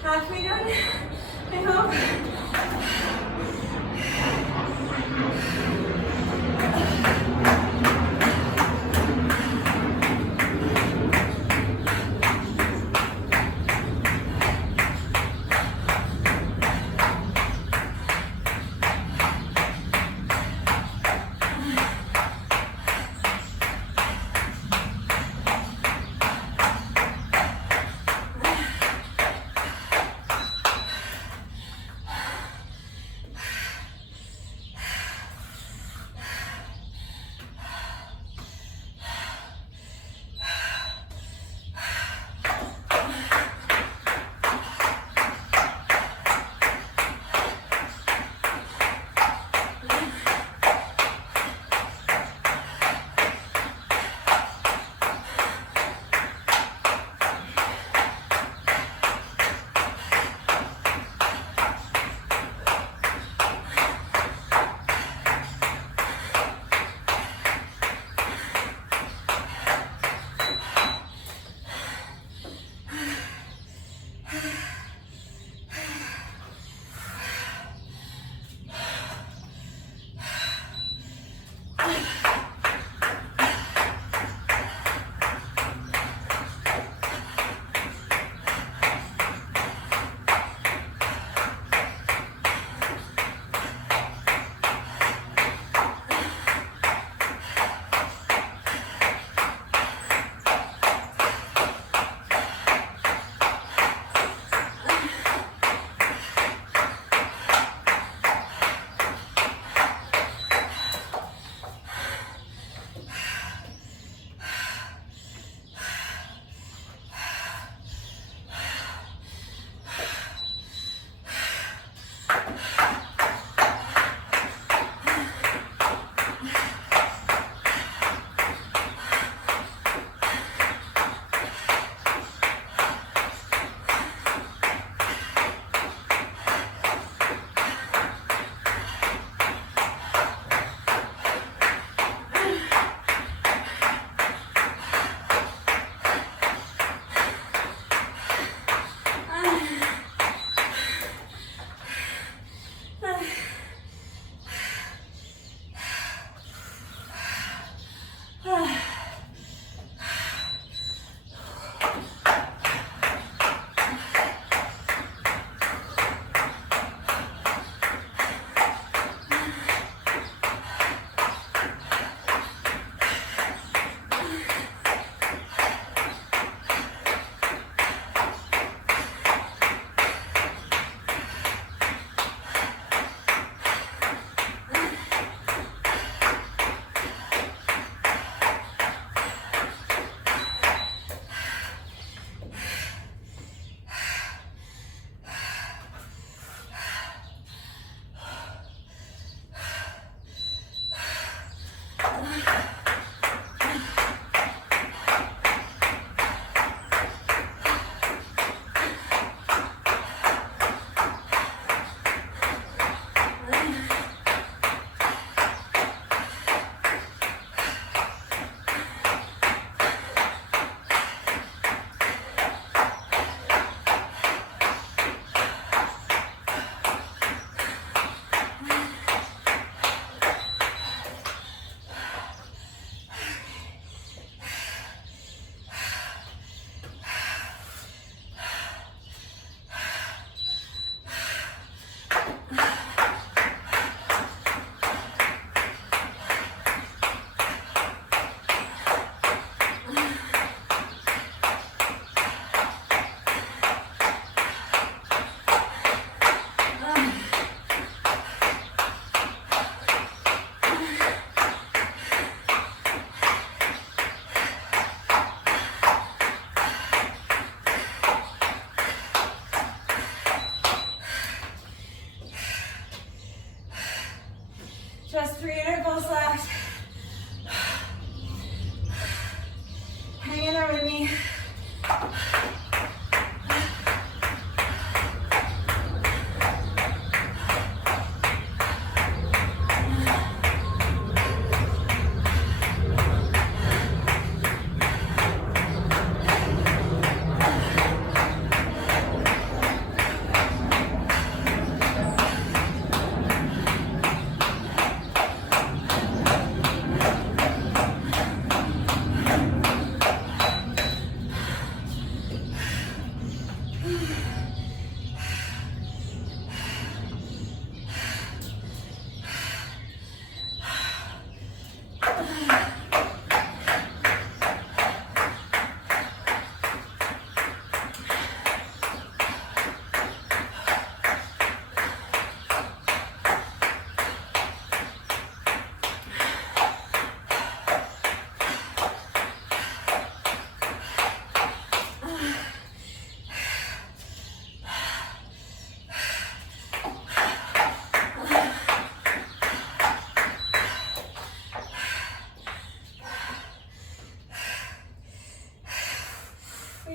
halfway done, I hope.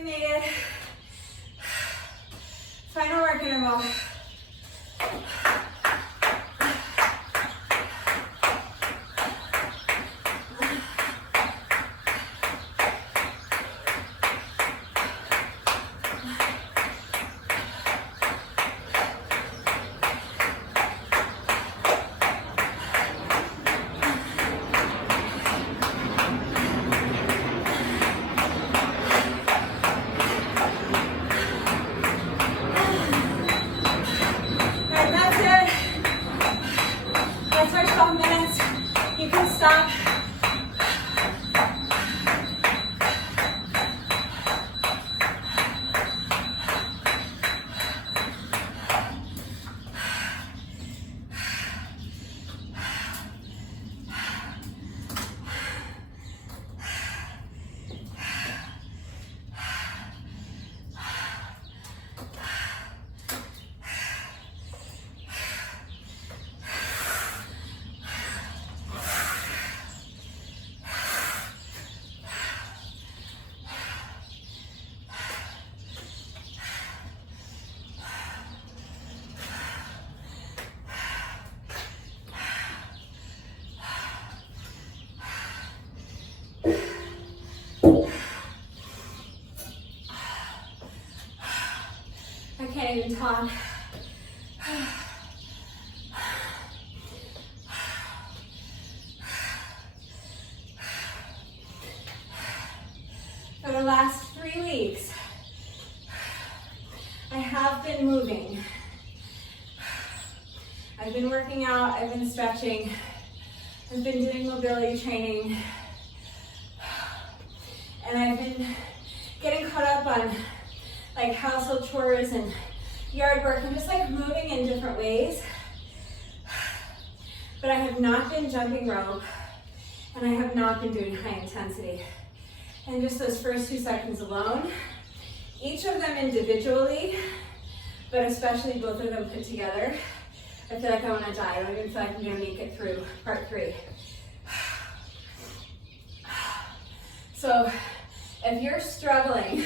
We made it. Final work interval. I can't even talk. For the last 3 weeks, I have been moving. I've been working out, I've been stretching, I've been doing mobility training, and I've been getting caught up on like household chores and yard work and just like moving in different ways. But I have not been jumping rope and I have not been doing high intensity. And just those first 2 seconds alone, each of them individually, but especially both of them put together, I feel like I want to die. I don't even feel like I'm going to make it through part 3. So if you're struggling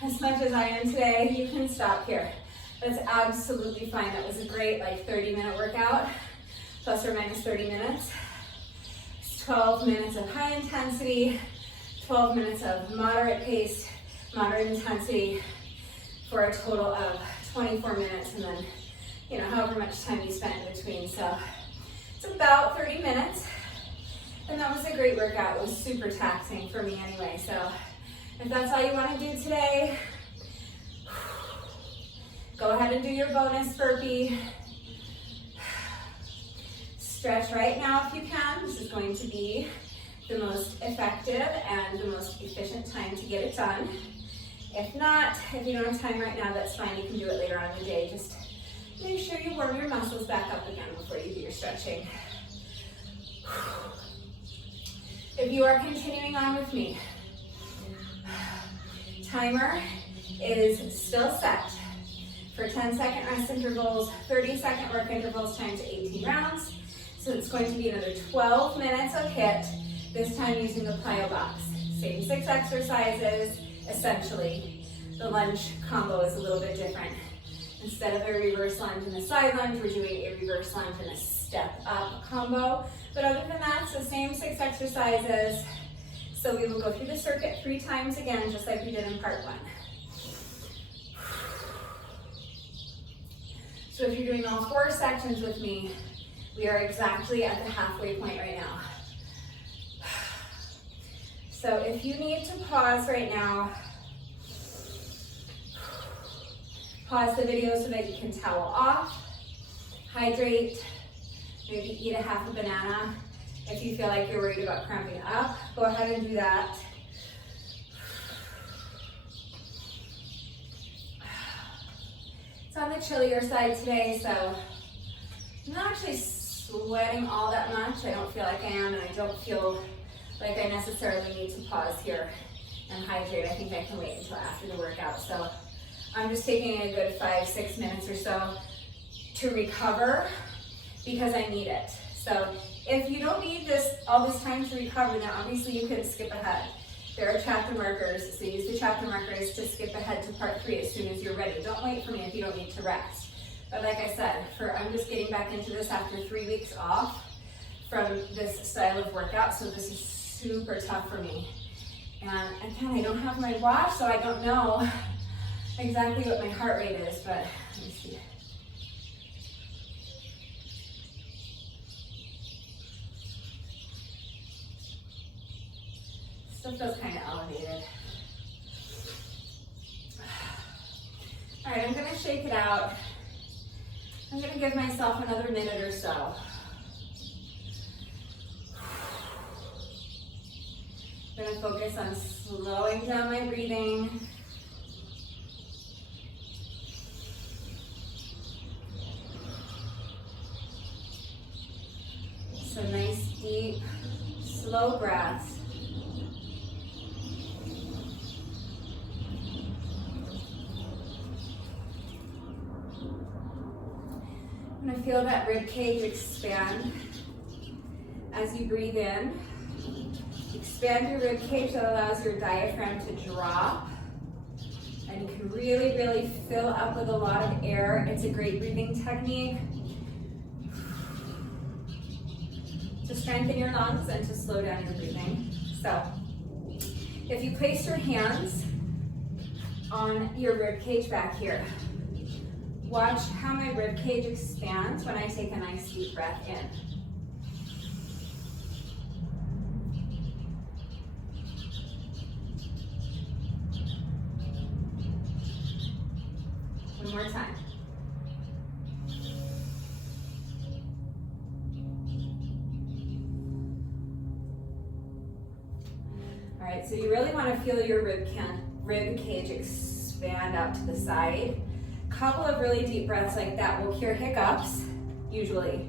as much as I am today, you can stop here. That's absolutely fine. That was a great like 30-minute workout, plus or minus 30 minutes. It's 12 minutes of high intensity, 12 minutes of moderate pace, moderate intensity, for a total of 24 minutes, and then, you know, however much time you spend in between. So it's about 30 minutes, and that was a great workout. It was super taxing for me anyway. So if that's all you want to do today, go ahead and do your bonus burpee. Stretch right now if you can. This is going to be the most effective and the most efficient time to get it done. If not, if you don't have time right now, that's fine. You can do it later on in the day. Just make sure you warm your muscles back up again before you do your stretching. If you are continuing on with me, timer is still set for 10-second rest intervals, 30-second work intervals times 18 rounds. So it's going to be another 12 minutes of HIIT, this time using the plyo box. Same 6 exercises, essentially. The lunge combo is a little bit different. Instead of a reverse lunge and a side lunge, we're doing a reverse lunge and a step up combo. But other than that, it's the same 6 exercises. So we will go through the circuit 3 times again, just like we did in part 1. So if you're doing all 4 sections with me, we are exactly at the halfway point right now. So if you need to pause right now, pause the video so that you can towel off, hydrate, maybe eat a half a banana. If you feel like you're worried about cramping up, go ahead and do that. It's on the chillier side today, so I'm not actually sweating all that much. I don't feel like I am, and I don't feel like I necessarily need to pause here and hydrate. I think I can wait until after the workout. So I'm just taking a good 5-6 minutes or so to recover because I need it. So if you don't need all this time to recover, then obviously you could skip ahead. There are chapter markers, so use the chapter markers to skip ahead to part 3 as soon as you're ready. Don't wait for me if you don't need to rest. But like I said, I'm just getting back into this after 3 weeks off from this style of workout, so this is super tough for me. And again, I don't have my watch, so I don't know exactly what my heart rate is, but let me see. Still feels kind of elevated. All right, I'm gonna shake it out. I'm gonna give myself another minute or so. I'm gonna focus on slowing down my breathing. So nice, deep, slow breaths. I'm gonna feel that rib cage expand as you breathe in. Expand your rib cage, that allows your diaphragm to drop. And you can really, really fill up with a lot of air. It's a great breathing technique to strengthen your lungs and to slow down your breathing. So, if you place your hands on your rib cage back here, watch how my rib cage expands when I take a nice deep breath in. One more time. All right, so you really want to feel your rib cage expand out to the side. Couple of really deep breaths like that will cure hiccups, usually.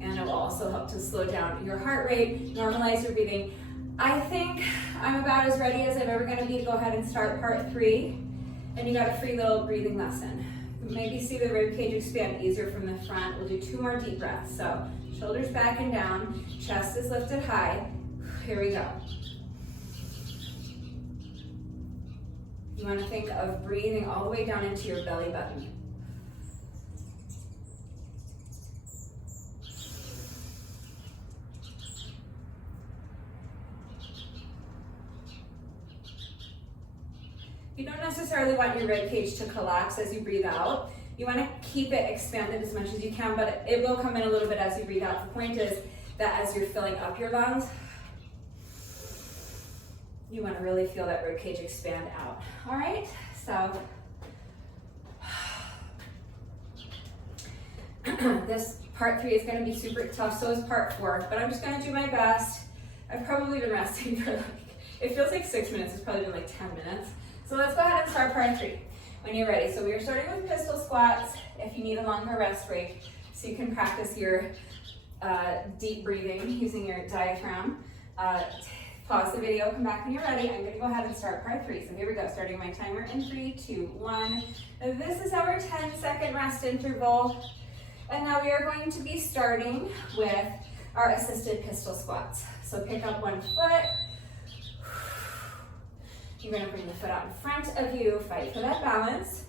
And it will also help to slow down your heart rate, normalize your breathing. I think I'm about as ready as I'm ever gonna be to go ahead and start part 3. And you got a free little breathing lesson. Maybe see the rib cage expand easier from the front. We'll do 2 more deep breaths. So shoulders back and down, chest is lifted high. Here we go. You want to think of breathing all the way down into your belly button. You don't necessarily want your rib cage to collapse as you breathe out. You want to keep it expanded as much as you can, but it will come in a little bit as you breathe out. The point is that as you're filling up your lungs, you want to really feel that rib cage expand out. All right, so this part 3 is going to be super tough, so is part 4, but I'm just going to do my best. I've probably been resting for it feels like 6 minutes, it's probably been like 10 minutes. So let's go ahead and start part 3 when you're ready. So we are starting with pistol squats. If you need a longer rest break, so you can practice your deep breathing using your diaphragm. Pause the video, come back when you're ready. I'm gonna go ahead and start part 3. So here we go, starting my timer in 3, 2, 1. This is our 10-second rest interval. And now we are going to be starting with our assisted pistol squats. So pick up one foot. You're gonna bring the foot out in front of you, fight for that balance.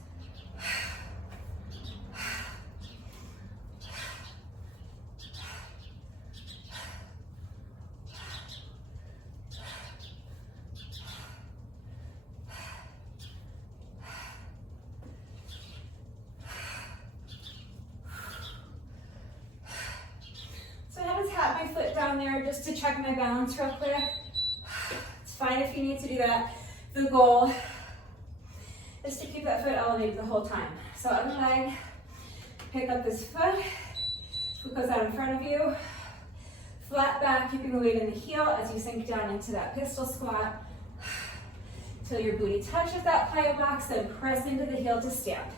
So I just tap my foot down there just to check my balance real quick. It's fine if you need to do that. The goal is to keep that foot elevated the whole time. So other leg, pick up this foot goes out in front of you, flat back, keeping the weight in the heel as you sink down into that pistol squat till your booty touches that plyo box, then press into the heel to stand.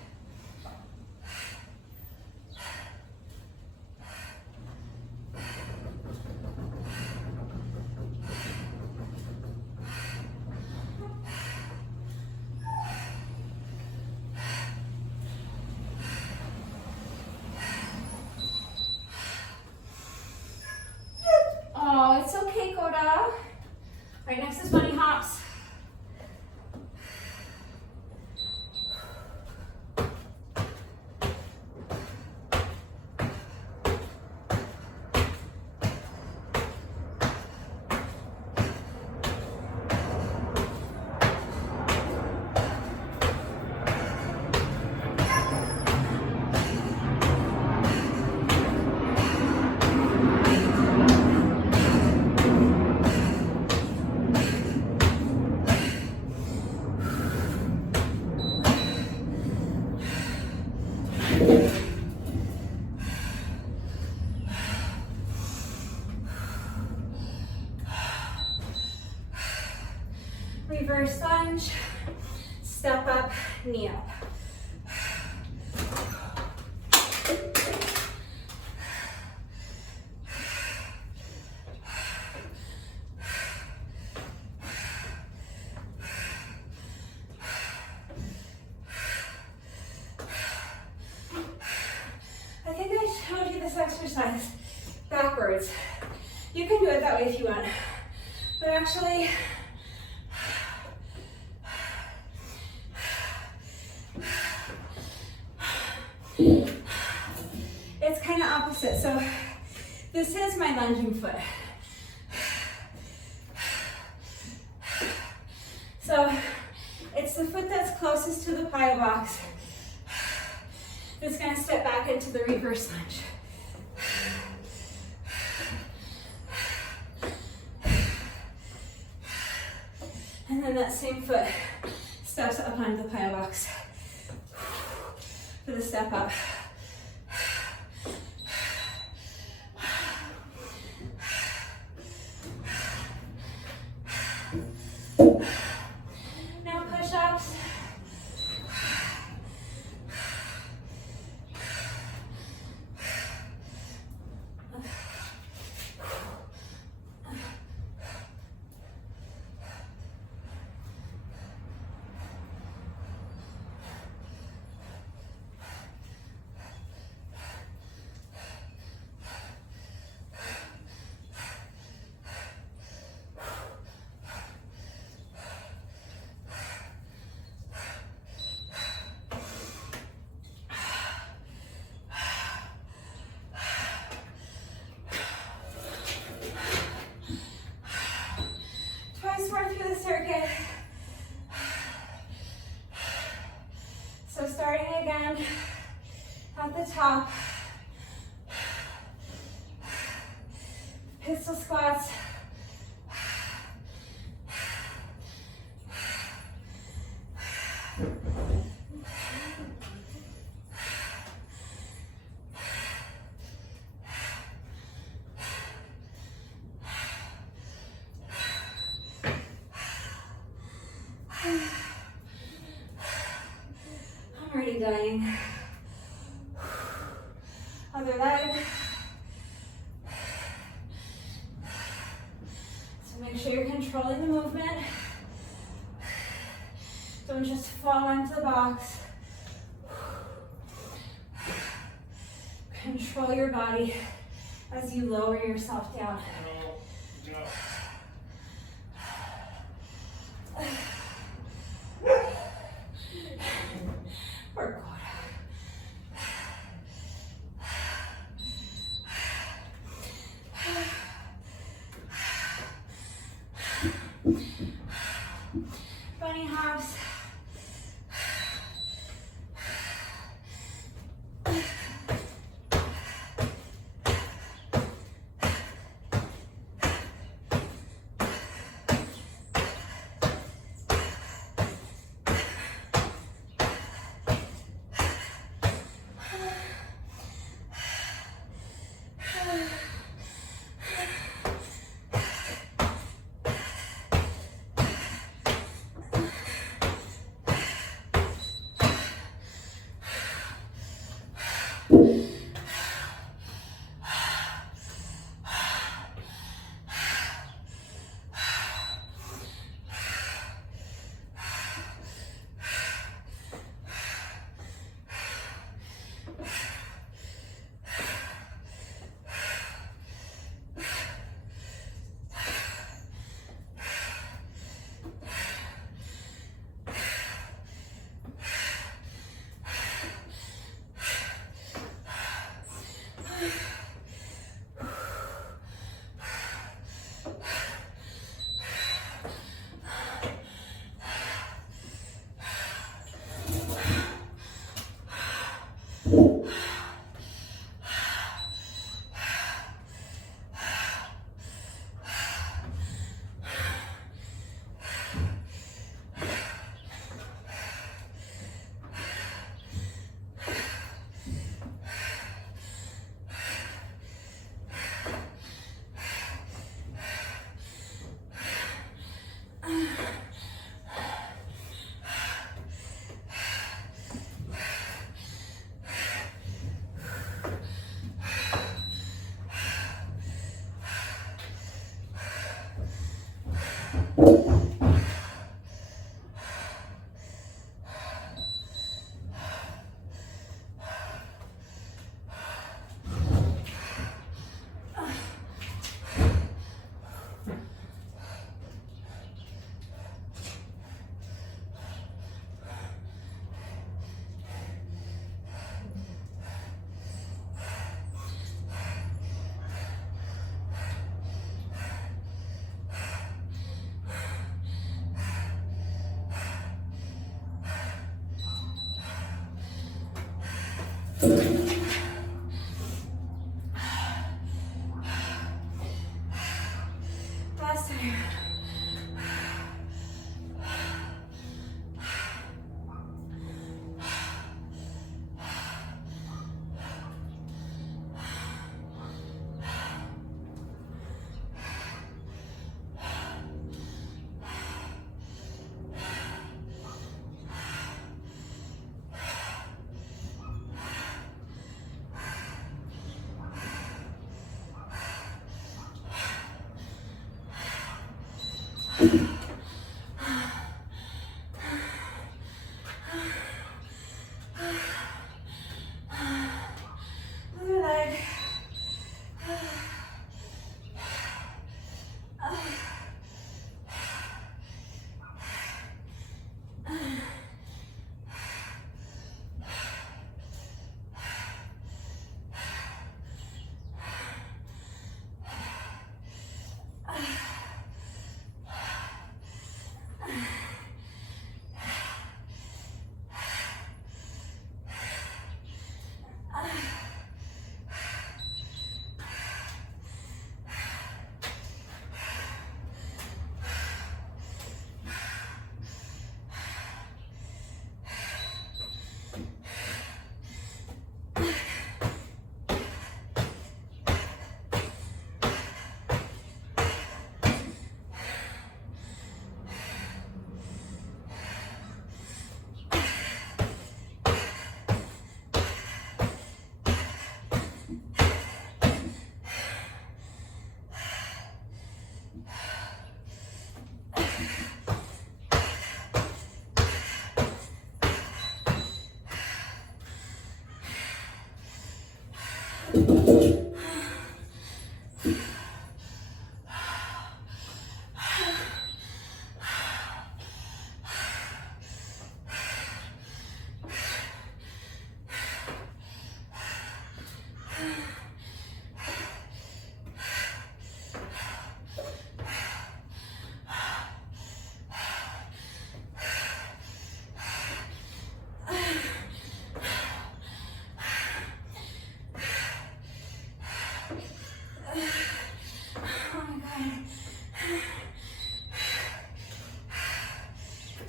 Right, next is bunny hops. step up, knee up. I think I showed you this exercise backwards. You can do it that way if you want, but actually, it's kind of opposite. So this is my lunging foot. So it's the foot that's closest to the plyo box that's going to step back into the reverse lunge. And then that same foot steps up onto the plyo box for the step up. Now push-ups. More through the circuit. So starting again at the top. Pistol squats. I'm already dying. Other leg. So make sure you're controlling the movement. Don't just fall into the box. Control your body as you lower yourself down. Or God. Bunny hops. Last time. Other leg.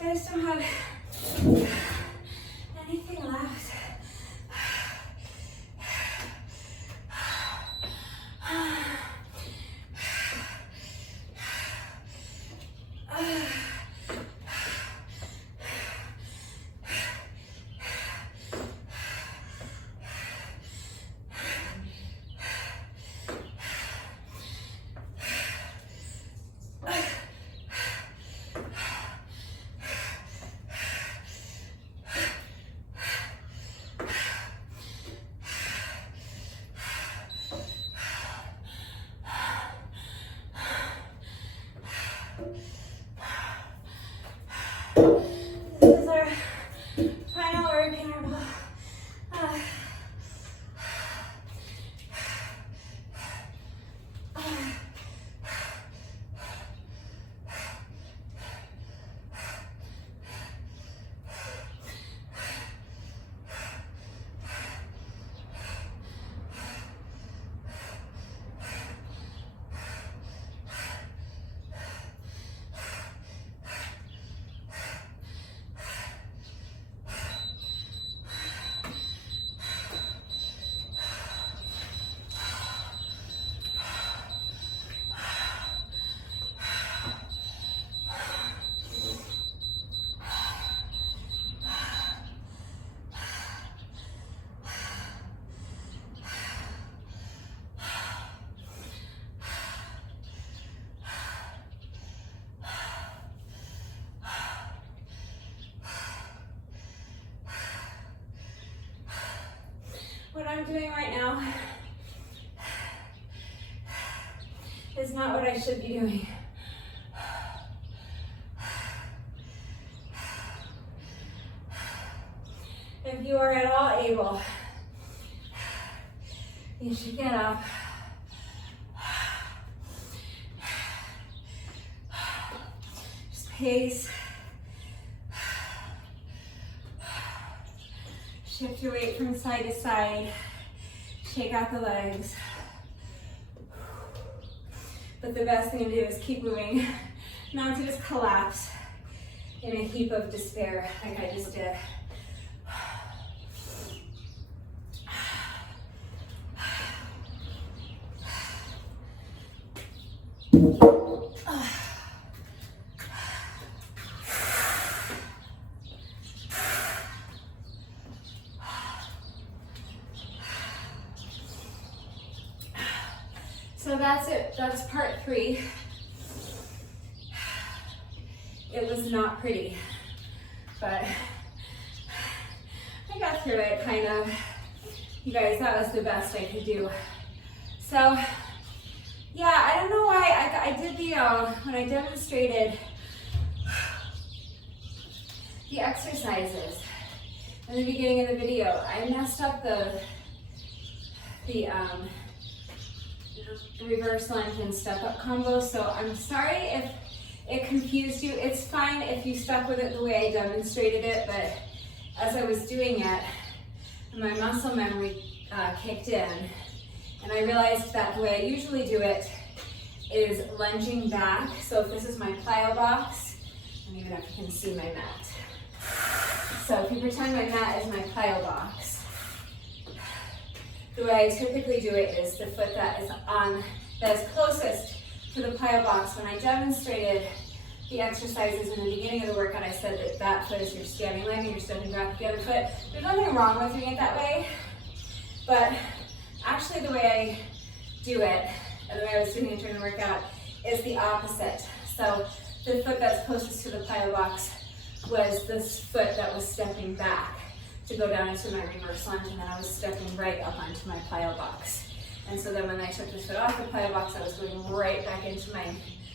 I just don't have anything left. This is our final work interval. What I'm doing right now is not what I should be doing. If you are at all able, you should get up. Just pace. Shift your weight from side to side. Shake out the legs. But the best thing to do is keep moving, not to just collapse in a heap of despair like I just did. So that's it, that's part 3. It was not pretty, but I got through it kind of. You guys, that was the best I could do. So yeah, I don't know why I did the, when I demonstrated the exercises in the beginning of the video, I messed up the reverse lunge and step up combo, so I'm sorry if it confused you. It's fine if you stuck with it the way I demonstrated it, but as I was doing it, my muscle memory kicked in, and I realized that the way I usually do it is lunging back. So if this is my plyo box, and even if you can see my mat. So if you pretend my mat is my plyo box, the way I typically do it is the foot that is closest to the plyo box. When I demonstrated the exercises in the beginning of the workout, I said that that foot is your standing leg and you're stepping back with the other foot. There's nothing wrong with doing it that way, but actually the way I do it, and the way I was doing it during the workout, is the opposite. So the foot that's closest to the plyo box was this foot that was stepping back to go down into my reverse lunge, and then I was stepping right up onto my plyo box. And so then when I took this foot off the plyo box, I was going right back into my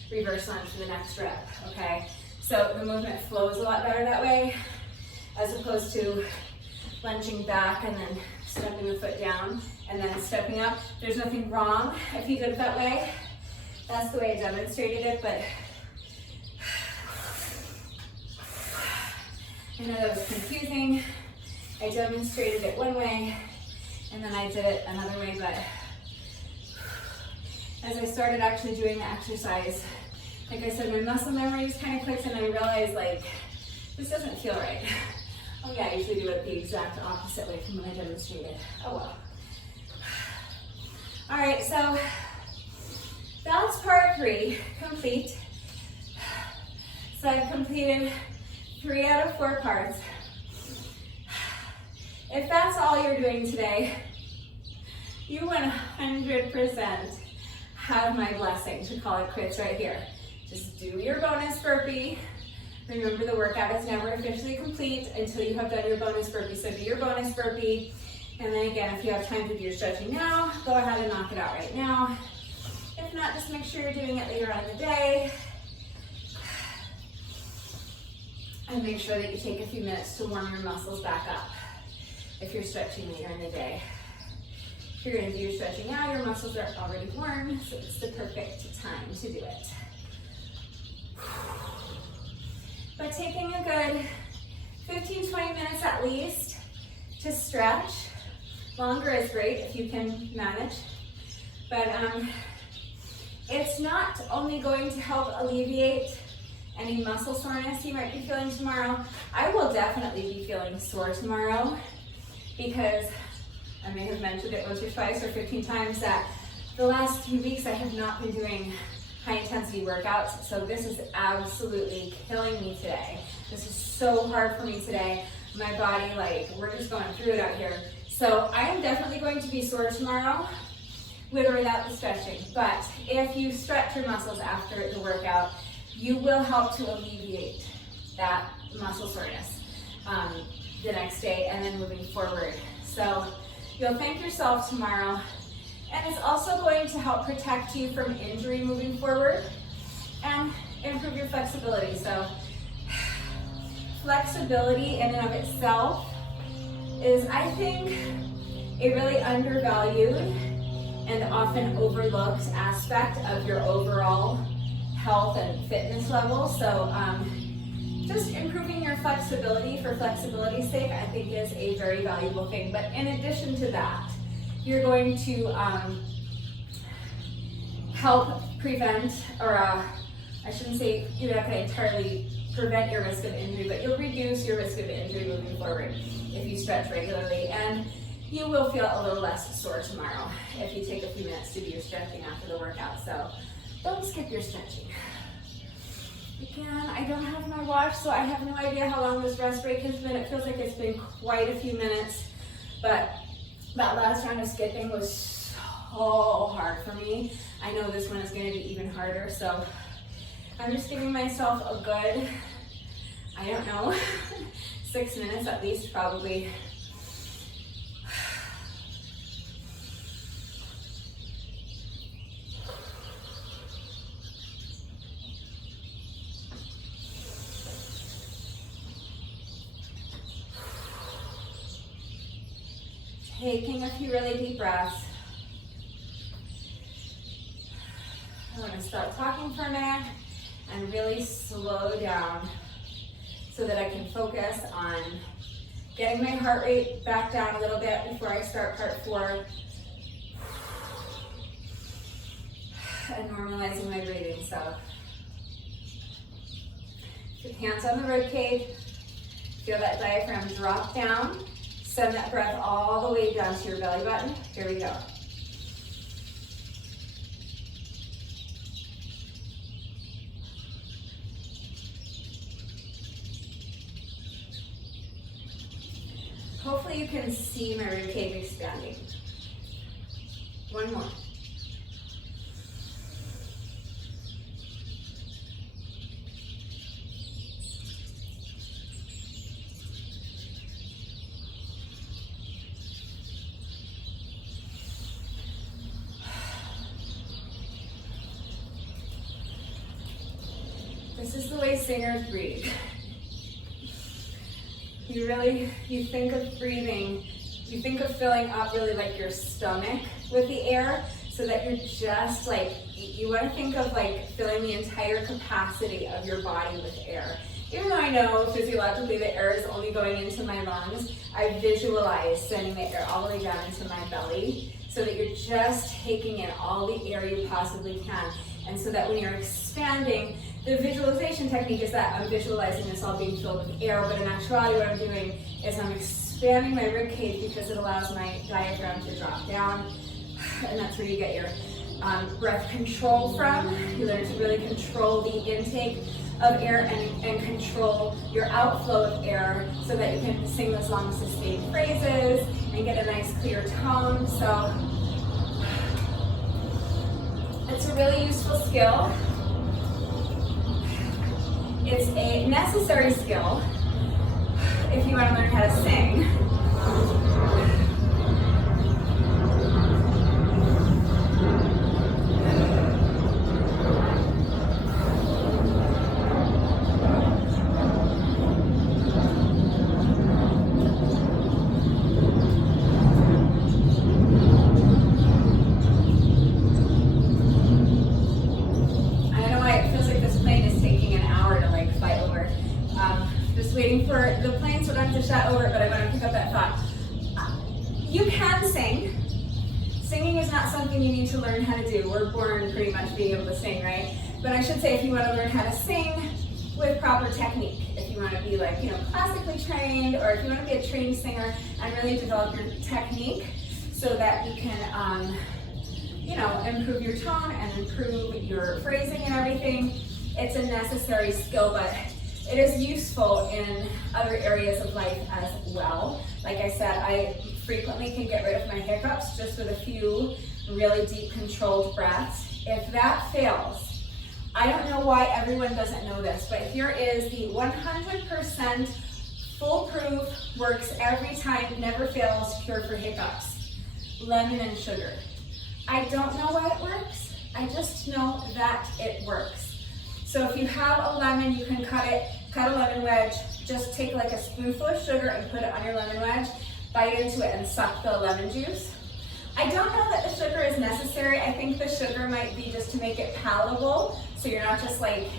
reverse lunge for the next rep, okay? So the movement flows a lot better that way, as opposed to lunging back and then stepping the foot down and then stepping up. There's nothing wrong if you did it that way. That's the way I demonstrated it, but I know that was confusing. I demonstrated it one way, and then I did it another way, but as I started actually doing the exercise, like I said, my muscle memory just kind of clicked, and I realized, like, this doesn't feel right. Oh yeah, I usually do it the exact opposite way from when I demonstrated. Oh well. All right, so that's part 3 complete. So I've completed 3 out of 4 parts. If that's all you're doing today, you 100% have my blessing to call it quits right here. Just do your bonus burpee. Remember, the workout is never officially complete until you have done your bonus burpee. So do your bonus burpee, and then again, if you have time to do your stretching now, go ahead and knock it out right now. If not, just make sure you're doing it later on in the day. And make sure that you take a few minutes to warm your muscles back up if you're stretching later in the day. If you're going to do your stretching now, your muscles are already warm, so it's the perfect time to do it. But taking a good 15-20 minutes at least to stretch. Longer is great if you can manage. But it's not only going to help alleviate any muscle soreness you might be feeling tomorrow. I will definitely be feeling sore tomorrow, because I may have mentioned it once or twice or 15 times that the last few weeks I have not been doing high intensity workouts, so this is absolutely killing me today. This is so hard for me today. My body, like, we're just going through it out here. So I am definitely going to be sore tomorrow, with or without the stretching. But if you stretch your muscles after the workout, you will help to alleviate that muscle soreness the next day and then moving forward. So you'll thank yourself tomorrow, and it's also going to help protect you from injury moving forward and improve your flexibility. So flexibility in and of itself is, I think, a really undervalued and often overlooked aspect of your overall health and fitness level. So just improving your flexibility for flexibility's sake sake, I think is a very valuable thing. But in addition to that, you're going to help prevent, or I shouldn't say you're not going to entirely prevent your risk of injury, but you'll reduce your risk of injury moving forward if you stretch regularly. And you will feel a little less sore tomorrow if you take a few minutes to do your stretching after the workout. So don't skip your stretching. Again, I don't have my watch, so I have no idea how long this rest break has been. It feels like it's been quite a few minutes, but that last round of skipping was so hard for me. I know this one is going to be even harder, so I'm just giving myself a good, I don't know, 6 minutes at least, probably. Taking a few really deep breaths. I'm going to stop talking for a minute and really slow down so that I can focus on getting my heart rate back down a little bit before I start part 4 and normalizing my breathing. So put hands on the rib cage, feel that diaphragm drop down. Send that breath all the way down to your belly button. Here we go. Hopefully you can see my rib cage expanding. One more. This is the way singers breathe. You think of breathing, you think of filling up really like your stomach with the air, so that you're just like, you want to think of like filling the entire capacity of your body with air. Even though I know physiologically the air is only going into my lungs, I visualize sending the air all the way down into my belly, so that you're just taking in all the air you possibly can. And so that when you're expanding, the visualization technique is that I'm visualizing this all being filled with air, but in actuality what I'm doing is I'm expanding my rib cage because it allows my diaphragm to drop down, and that's where you get your breath control from. You learn to really control the intake of air and control your outflow of air so that you can sing those long sustained phrases and get a nice clear tone. So it's a really useful skill. It's a necessary skill if you want to learn how to sing. For the planes would have to shut over, but I want to pick up that thought. You can sing. Singing is not something you need to learn how to do. We're born pretty much being able to sing, right? But I should say, if you want to learn how to sing with proper technique, if you want to be like, classically trained, or if you want to be a trained singer and really develop your technique so that you can, improve your tone and improve your phrasing and everything, it's a necessary skill, but it is useful in other areas of life as well. Like I said, I frequently can get rid of my hiccups just with a few really deep controlled breaths. If that fails, I don't know why everyone doesn't know this, but here is the 100% foolproof, works every time, never fails cure for hiccups. Lemon and sugar. I don't know why it works. I just know that it works. So if you have a lemon, you can cut a lemon wedge, just take like a spoonful of sugar and put it on your lemon wedge, bite into it and suck the lemon juice. I don't know that the sugar is necessary. I think the sugar might be just to make it palatable, so you're not just like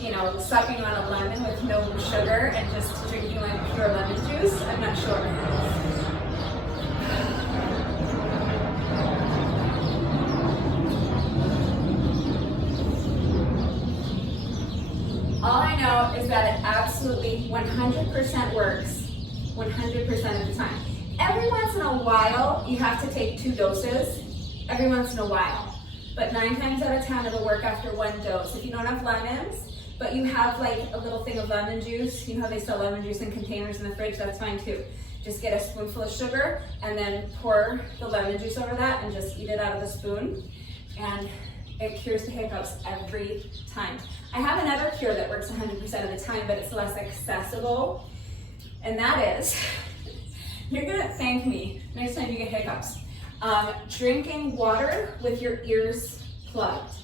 you know, sucking on a lemon with no sugar and just drinking like pure lemon juice. I'm not sure. All I know is that it absolutely 100% works 100% of the time. Every once in a while, you have to take 2 doses, every once in a while. But 9 times out of 10, it'll work after 1 dose. If you don't have lemons, but you have like a little thing of lemon juice, you know how they sell lemon juice in containers in the fridge, that's fine too. Just get a spoonful of sugar and then pour the lemon juice over that and just eat it out of the spoon. And it cures the hiccups every time. I have another cure that works 100% of the time, but it's less accessible. And that is, you're gonna thank me next time you get hiccups. Drinking water with your ears plugged.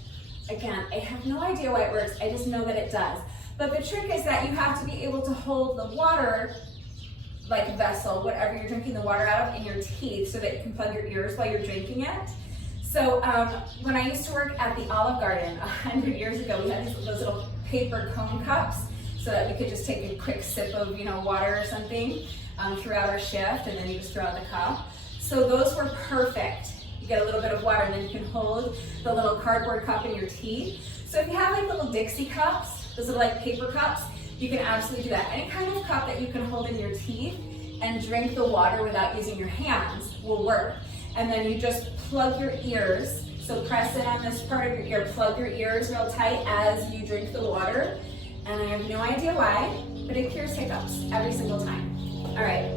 Again, I have no idea why it works, I just know that it does. But the trick is that you have to be able to hold the water, like a vessel, whatever you're drinking the water out of, in your teeth so that you can plug your ears while you're drinking it. So when I used to work at the Olive Garden 100 years ago, we had those little paper cone cups so that we could just take a quick sip of, you know, water or something throughout our shift, and then you just throw out the cup. So those were perfect. You get a little bit of water and then you can hold the little cardboard cup in your teeth. So if you have like little Dixie cups, those are like paper cups, you can absolutely do that. Any kind of cup that you can hold in your teeth and drink the water without using your hands will work. And then you just plug your ears. So press it on this part of your ear, plug your ears real tight as you drink the water. And I have no idea why, but it cures hiccups every single time. All right,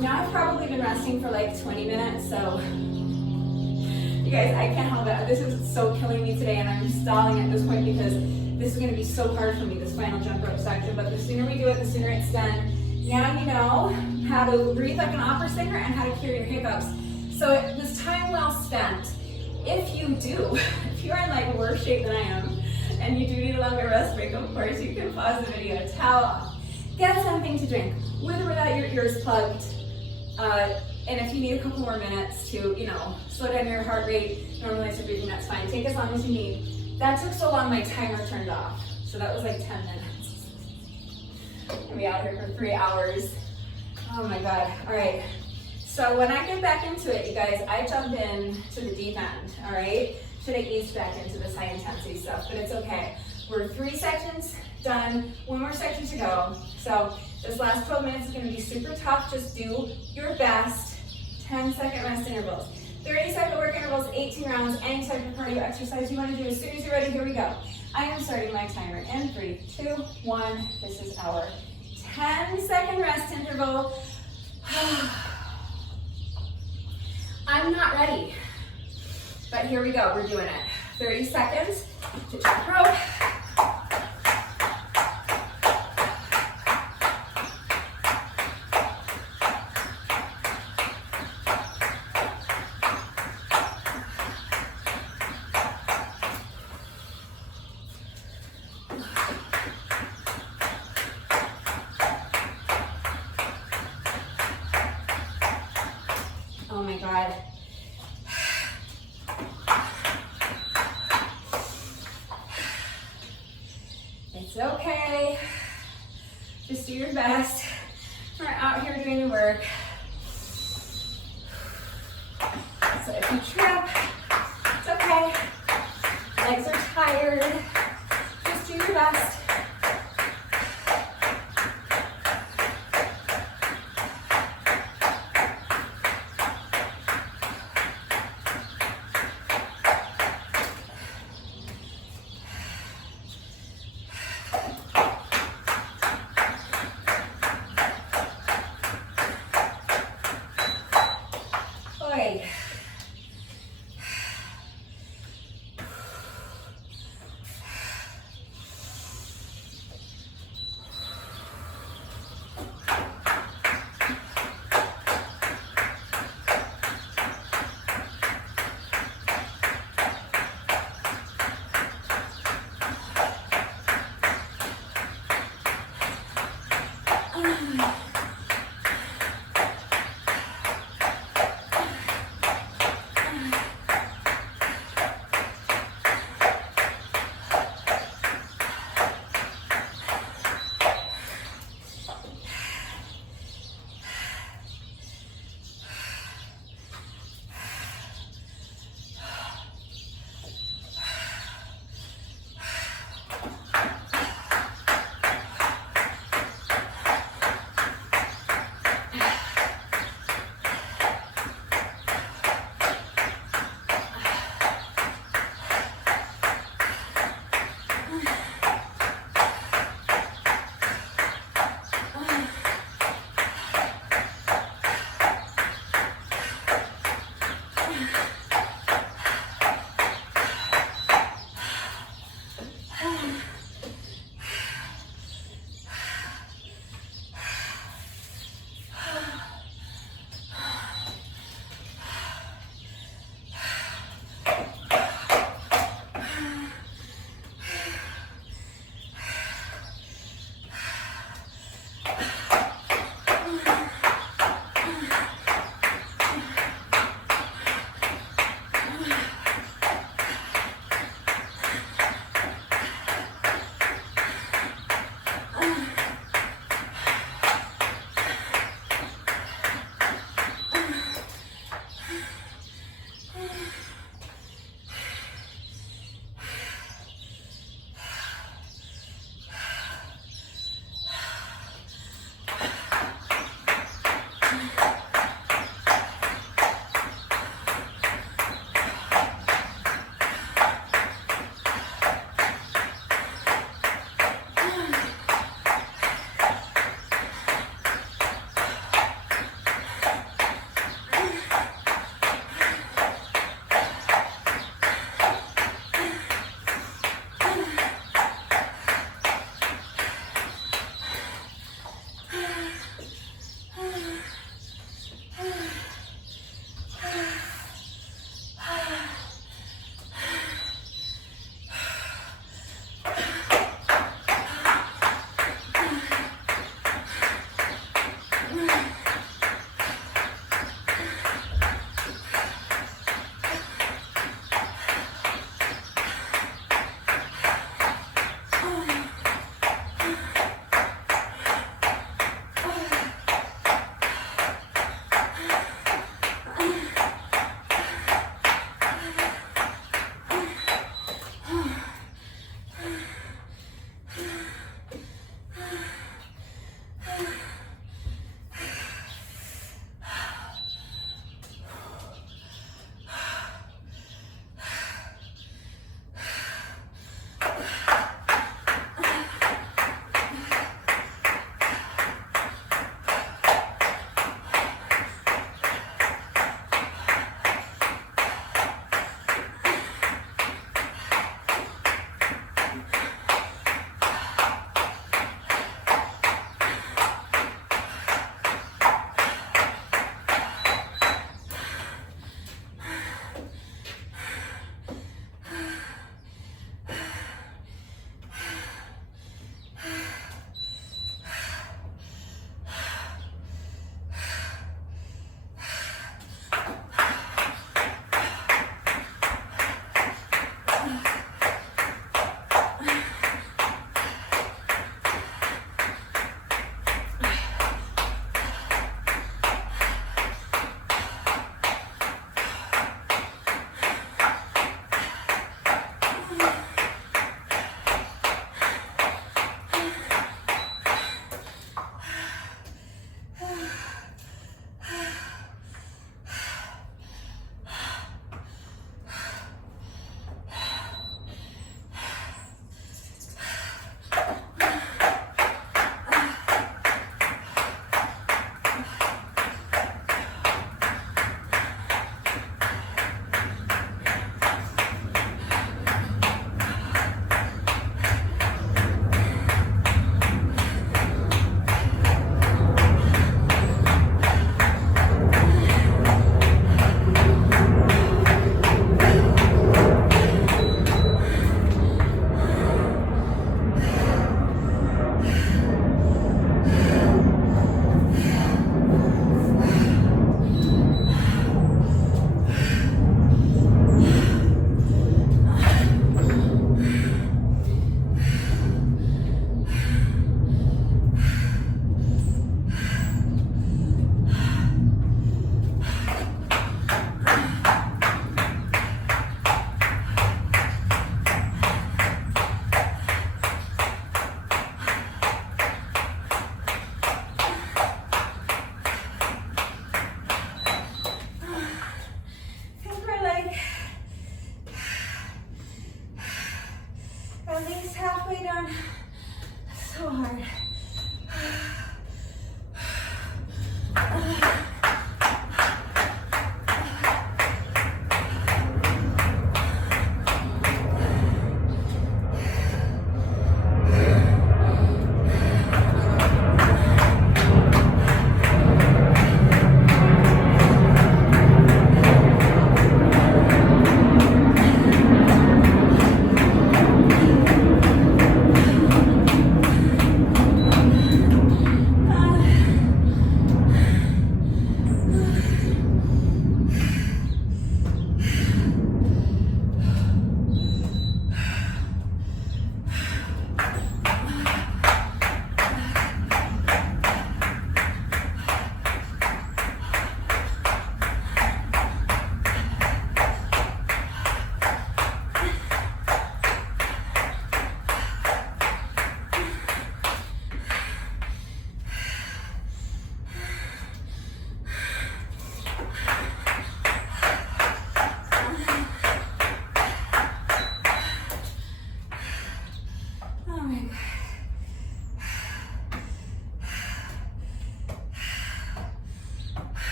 now I've probably been resting for like 20 minutes, so you guys, I can't help it. This is so killing me today, and I'm stalling at this point because this is gonna be so hard for me, this final jump rope section, but the sooner we do it, the sooner it's done. Now you know how to breathe like an opera singer and how to cure your hiccups. So it was time well spent. If you're in like worse shape than I am, and you do need a little bit of rest break, of course, you can pause the video, towel off, get something to drink, with or without your ears plugged. And if you need a couple more minutes to, you know, slow down your heart rate, normalize your breathing, that's fine. Take as long as you need. That took so long, my timer turned off. So that was like 10 minutes. I'm gonna be out here for 3 hours. Oh my God, all right. So when I get back into it, you guys, I jump in to the deep end, all right? Should have eased back into this high intensity stuff, but it's okay. We're 3 sections done, 1 more section to go. So this last 12 minutes is gonna be super tough. Just do your best. 10-second rest intervals. 30-second work intervals, 18 rounds, any type of cardio exercise you wanna do. As soon as you're ready, here we go. I am starting my timer in 3, 2, 1. This is our 10-second rest interval. I'm not ready, but here we go, we're doing it. 30 seconds to jump rope. Oh my God. It's okay. Just do your best. We're out here doing the work. So if you trip, it's okay. Legs are tired. Just do your best.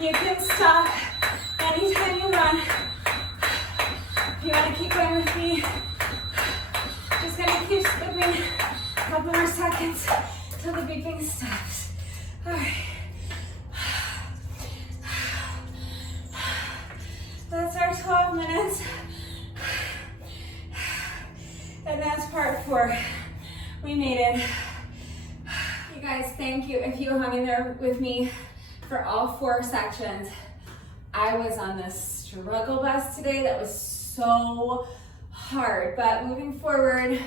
You can stop anytime you want. If you want to keep going with me, just gonna keep skipping a couple more seconds till the beeping stops. All right. That's our 12 minutes. And that's part 4. We made it. You guys, thank you. If if you hung in there with me for all 4 sections, I was on this struggle bus today that was so hard. But moving forward,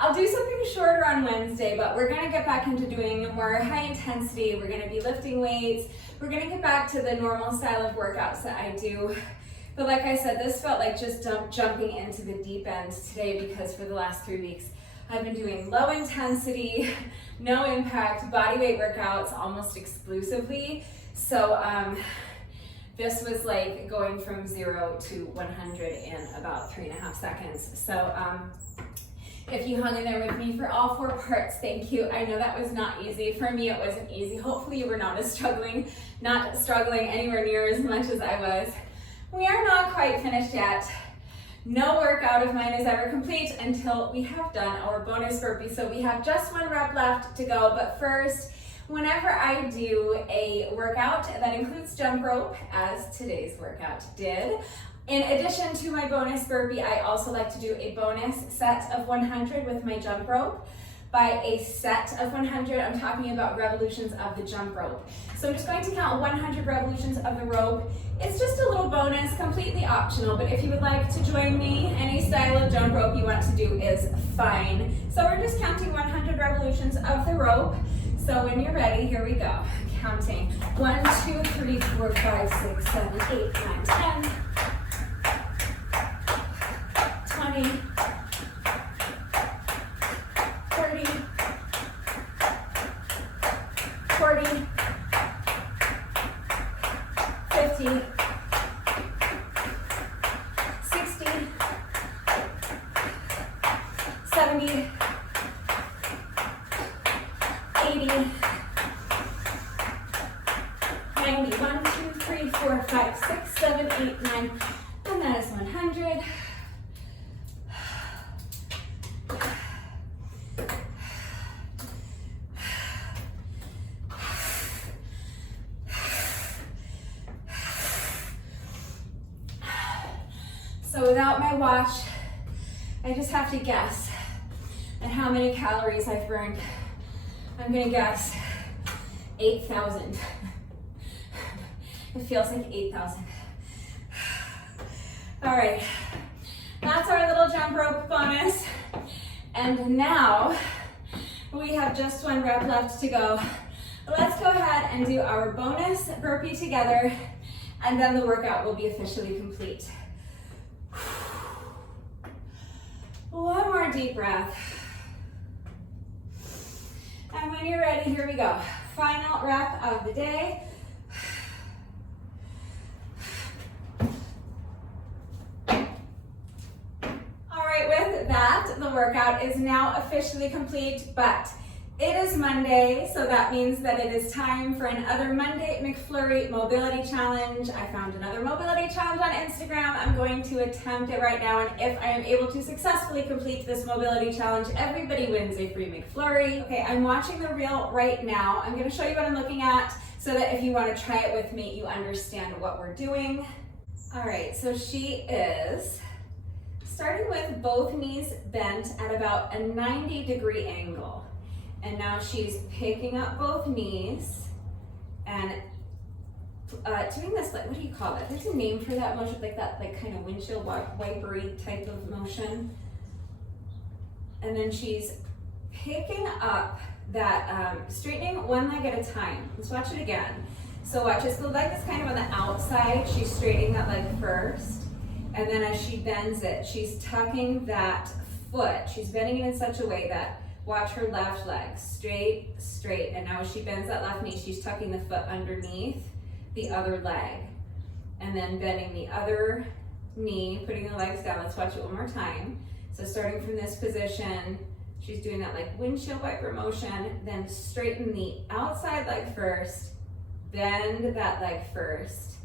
I'll do something shorter on Wednesday, but we're gonna get back into doing more high intensity. We're gonna be lifting weights. We're gonna get back to the normal style of workouts that I do. But like I said, this felt like just jumping into the deep end today, because for the last 3 weeks, I've been doing low intensity, no impact body weight workouts almost exclusively. So this was like going from 0 to 100 in about 3.5 seconds. So if you hung in there with me for all 4 parts, thank you. I know that was not easy. For me, it wasn't easy. Hopefully you were not struggling anywhere near as much as I was. We are not quite finished yet. No workout of mine is ever complete until we have done our bonus burpee. So we have just 1 rep left to go. But first, whenever I do a workout that includes jump rope, as today's workout did, in addition to my bonus burpee, I also like to do a bonus set of 100 with my jump rope. By a set of 100, I'm talking about revolutions of the jump rope. So I'm just going to count 100 revolutions of the rope. It's just a little bonus, completely optional, but if you would like to join me, any style of jump rope you want to do is fine. So we're just counting 100 revolutions of the rope. So when you're ready, here we go. Counting 1, 2, 3, 4, 5, 6, 7, 8, 9, 10. 20, 30, 40, 50, 60, 70, 80, 90, 1, 2, 3, 4, 5, 6, 7, 8, 9, and that is 100. So without my watch, I just have to guess at how many calories I've burned. I'm gonna guess 8,000. It feels like 8,000. All right, that's our little jump rope bonus. And now we have just 1 rep left to go. Let's go ahead and do our bonus burpee together, and then the workout will be officially complete. 1 more deep breath. And when you're ready, here we go. Final rep of the day. All right, with that, the workout is now officially complete, but it is Monday, so that means that it is time for another Monday McFlurry mobility challenge. I found another mobility challenge on Instagram. I'm going to attempt it right now, and if I am able to successfully complete this mobility challenge, everybody wins a free McFlurry. Okay, I'm watching the reel right now. I'm going to show you what I'm looking at so that if you want to try it with me, you understand what we're doing. All right, so she is starting with both knees bent at about a 90-degree angle. And now she's picking up both knees and doing this, like, what do you call it? There's a name for that motion, like that, like kind of windshield wipery type of motion. And then she's picking up that, straightening 1 leg at a time. Let's watch it again. So watch this, the leg is kind of on the outside. She's straightening that leg first. And then as she bends it, she's tucking that foot. She's bending it in such a way that, watch her left leg, straight, straight. And now as she bends that left knee, she's tucking the foot underneath the other leg. And then bending the other knee, putting the legs down. Let's watch it 1 more time. So starting from this position, she's doing that like windshield wiper motion, then straighten the outside leg first, bend that leg first,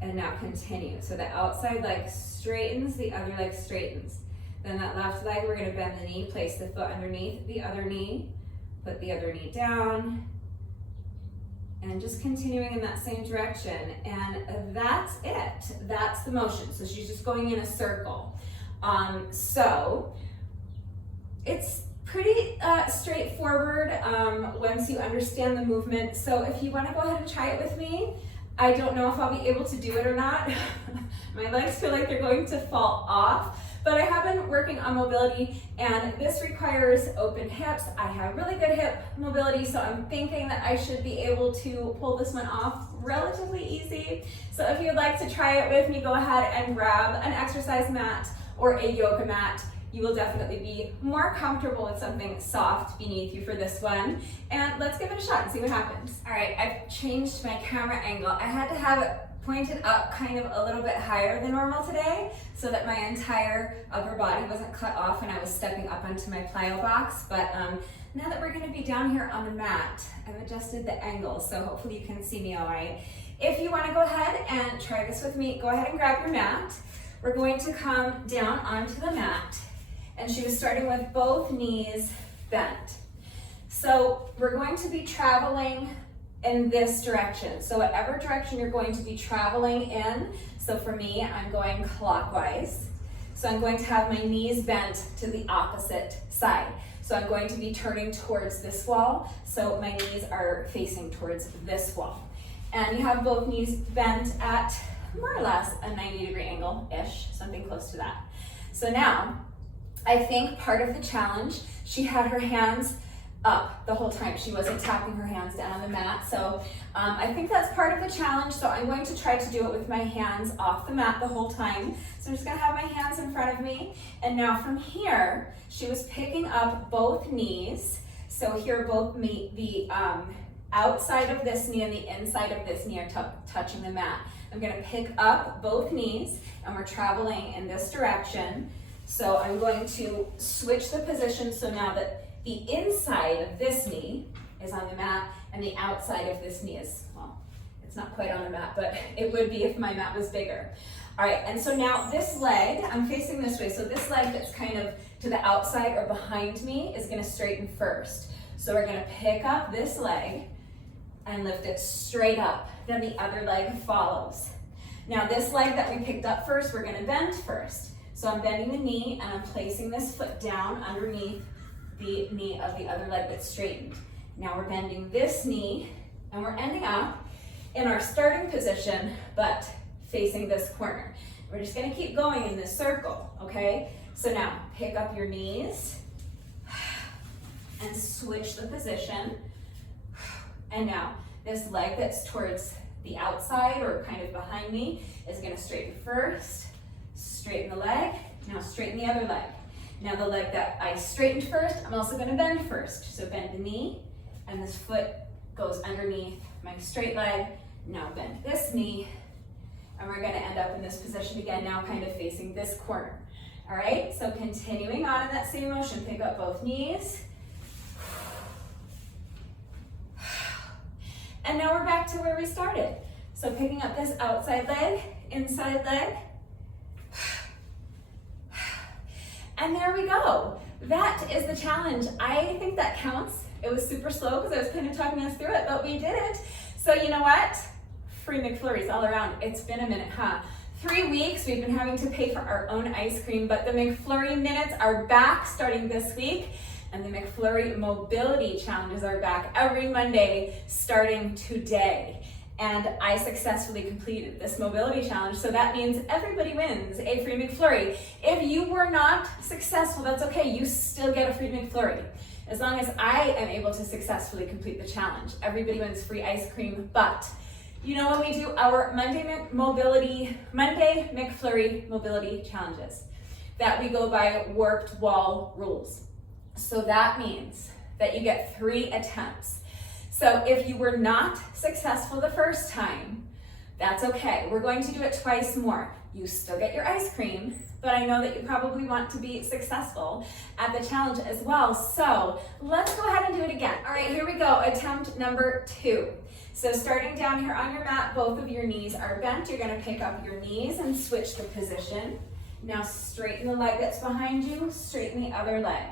and now continue. So the outside leg straightens, the other leg straightens. Then that left leg, we're gonna bend the knee, place the foot underneath the other knee, put the other knee down, and just continuing in that same direction. And that's it, that's the motion. So she's just going in a circle. So it's pretty straightforward once you understand the movement. So if you want to go ahead and try it with me, I don't know if I'll be able to do it or not. My legs feel like they're going to fall off, but I have been working on mobility, and this requires open hips. I have really good hip mobility, so I'm thinking that I should be able to pull this one off relatively easy. So if you'd like to try it with me, go ahead and grab an exercise mat or a yoga mat. You will definitely be more comfortable with something soft beneath you for this one. And let's give it a shot and see what happens. All right, I've changed my camera angle. I had to have it pointed up kind of a little bit higher than normal today so that my entire upper body wasn't cut off when I was stepping up onto my plyo box. But now that we're gonna be down here on the mat, I've adjusted the angle, so hopefully you can see me all right. If you wanna go ahead and try this with me, go ahead and grab your mat. We're going to come down onto the mat, and she was starting with both knees bent. So we're going to be traveling in this direction. So whatever direction you're going to be traveling in, so for me, I'm going clockwise. So I'm going to have my knees bent to the opposite side. So I'm going to be turning towards this wall, so my knees are facing towards this wall. And you have both knees bent at more or less a 90-degree angle-ish, something close to that. So now, I think part of the challenge, she had her hands up the whole time. She wasn't tapping her hands down on the mat. So I think that's part of the challenge. So I'm going to try to do it with my hands off the mat the whole time. So I'm just gonna have my hands in front of me. And now from here, she was picking up both knees. So here both the outside of this knee and the inside of this knee are touching the mat. I'm gonna pick up both knees, and we're traveling in this direction. So I'm going to switch the position so now that the inside of this knee is on the mat and the outside of this knee is, well, it's not quite on the mat, but it would be if my mat was bigger. All right, and so now this leg, I'm facing this way, so this leg that's kind of to the outside or behind me is gonna straighten first. So we're gonna pick up this leg and lift it straight up. Then the other leg follows. Now this leg that we picked up first, we're gonna bend first. So I'm bending the knee and I'm placing this foot down underneath the knee of the other leg that's straightened. Now we're bending this knee and we're ending up in our starting position, but facing this corner. We're just gonna keep going in this circle, okay? So now pick up your knees and switch the position. And now this leg that's towards the outside or kind of behind me is gonna straighten first. Straighten the leg, now straighten the other leg. Now the leg that I straightened first, I'm also gonna bend first. So bend the knee, and this foot goes underneath my straight leg. Now bend this knee, and we're gonna end up in this position again, now kind of facing this corner. All right, so continuing on in that same motion, pick up both knees. And now we're back to where we started. So picking up this outside leg, inside leg, and there we go. That is the challenge. I think that counts. It was super slow because I was kind of talking us through it, but we did it. So you know what? Free McFlurries all around. It's been a minute, huh? 3 weeks, we've been having to pay for our own ice cream, but the McFlurry minutes are back starting this week, and the McFlurry mobility challenges are back every Monday starting today. And I successfully completed this mobility challenge, so that means everybody wins a free McFlurry. If you were not successful, that's okay, you still get a free McFlurry. As long as I am able to successfully complete the challenge, everybody wins free ice cream. But you know, when we do our Monday McFlurry mobility challenges, that we go by warped wall rules. So that means that you get 3 attempts. So if you were not successful the first time, that's okay. We're going to do it twice more. You still get your ice cream, but I know that you probably want to be successful at the challenge as well. So let's go ahead and do it again. All right, here we go, attempt number 2. So starting down here on your mat, both of your knees are bent. You're gonna pick up your knees and switch the position. Now straighten the leg that's behind you, straighten the other leg.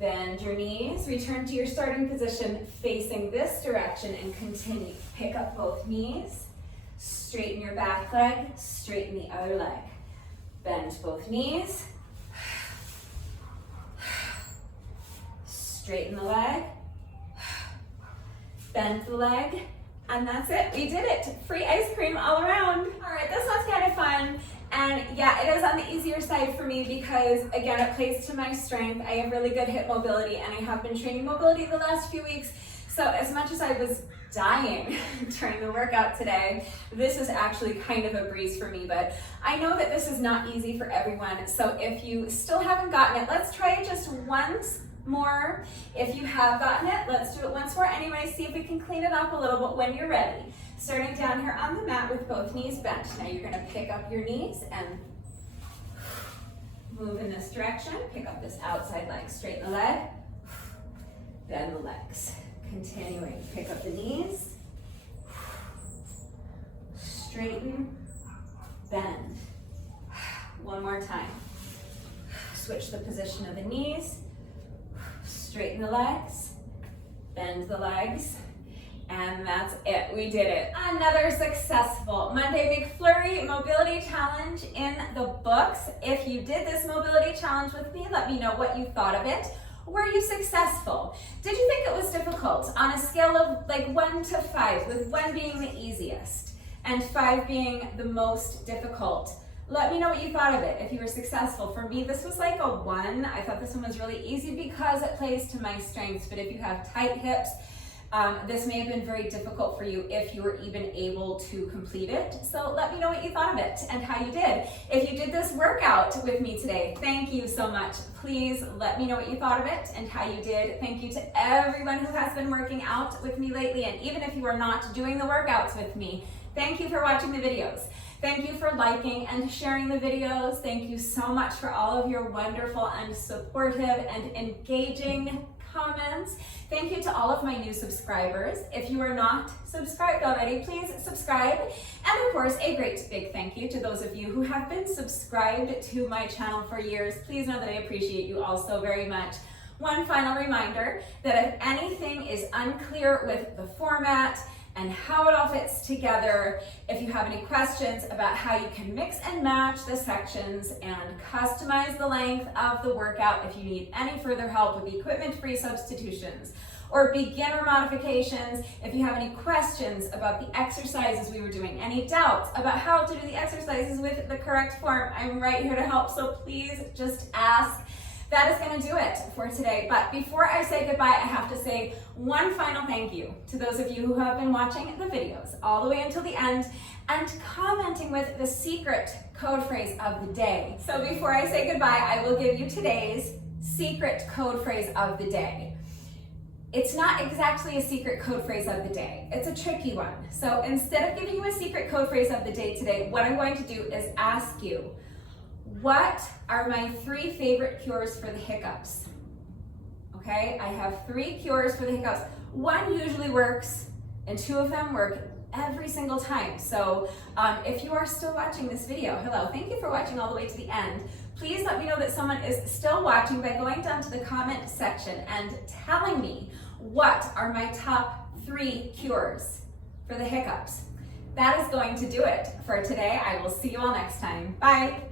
Bend your knees, return to your starting position facing this direction and continue. Pick up both knees, straighten your back leg, straighten the other leg. Bend both knees. Straighten the leg, bend the leg, and that's it. We did it. Free ice cream all around. All right, this one's kind of fun. And yeah, it is on the easier side for me because, again, it plays to my strength. I have really good hip mobility, and I have been training mobility the last few weeks. So as much as I was dying during the workout today, this is actually kind of a breeze for me, but I know that this is not easy for everyone. So if you still haven't gotten it, let's try it just once more. If you have gotten it, let's do it once more anyway. See if we can clean it up a little bit when you're ready. Starting down here on the mat with both knees bent. Now you're gonna pick up your knees and move in this direction. Pick up this outside leg, straighten the leg, bend the legs. Continuing, pick up the knees, straighten, bend. One more time. Switch the position of the knees, straighten the legs, bend the legs, and that's it. We did it. Another successful Monday McFlurry mobility challenge in the books. If you did this mobility challenge with me, let me know what you thought of it. Were you successful? Did you think it was difficult on a scale of like 1 to 5, with 1 being the easiest and 5 being the most difficult? Let me know what you thought of it, if you were successful. For me, this was like a 1. I thought this one was really easy because it plays to my strengths, but if you have tight hips, this may have been very difficult for you if you were even able to complete it. So let me know what you thought of it and how you did. If you did this workout with me today, thank you so much. Please let me know what you thought of it and how you did. Thank you to everyone who has been working out with me lately. And even if you are not doing the workouts with me, thank you for watching the videos. Thank you for liking and sharing the videos. Thank you so much for all of your wonderful and supportive and engaging comments. Thank you to all of my new subscribers. If you are not subscribed already, please subscribe. And of course, a great big thank you to those of you who have been subscribed to my channel for years. Please know that I appreciate you all so very much. One final reminder that if anything is unclear with the format and how it all fits together, if you have any questions about how you can mix and match the sections and customize the length of the workout, if you need any further help with equipment-free substitutions or beginner modifications, if you have any questions about the exercises we were doing, any doubts about how to do the exercises with the correct form, I'm right here to help, so please just ask. That is going to do it for today. But before I say goodbye, I have to say one final thank you to those of you who have been watching the videos all the way until the end and commenting with the secret code phrase of the day. So before I say goodbye, I will give you today's secret code phrase of the day. It's not exactly a secret code phrase of the day. It's a tricky one. So instead of giving you a secret code phrase of the day today, what I'm going to do is ask you, what are my 3 favorite cures for the hiccups? Okay, I have 3 cures for the hiccups. 1 usually works, and 2 of them work every single time. So if you are still watching this video, hello, thank you for watching all the way to the end. Please let me know that someone is still watching by going down to the comment section and telling me what are my top 3 cures for the hiccups. That is going to do it for today. I will see you all next time. Bye.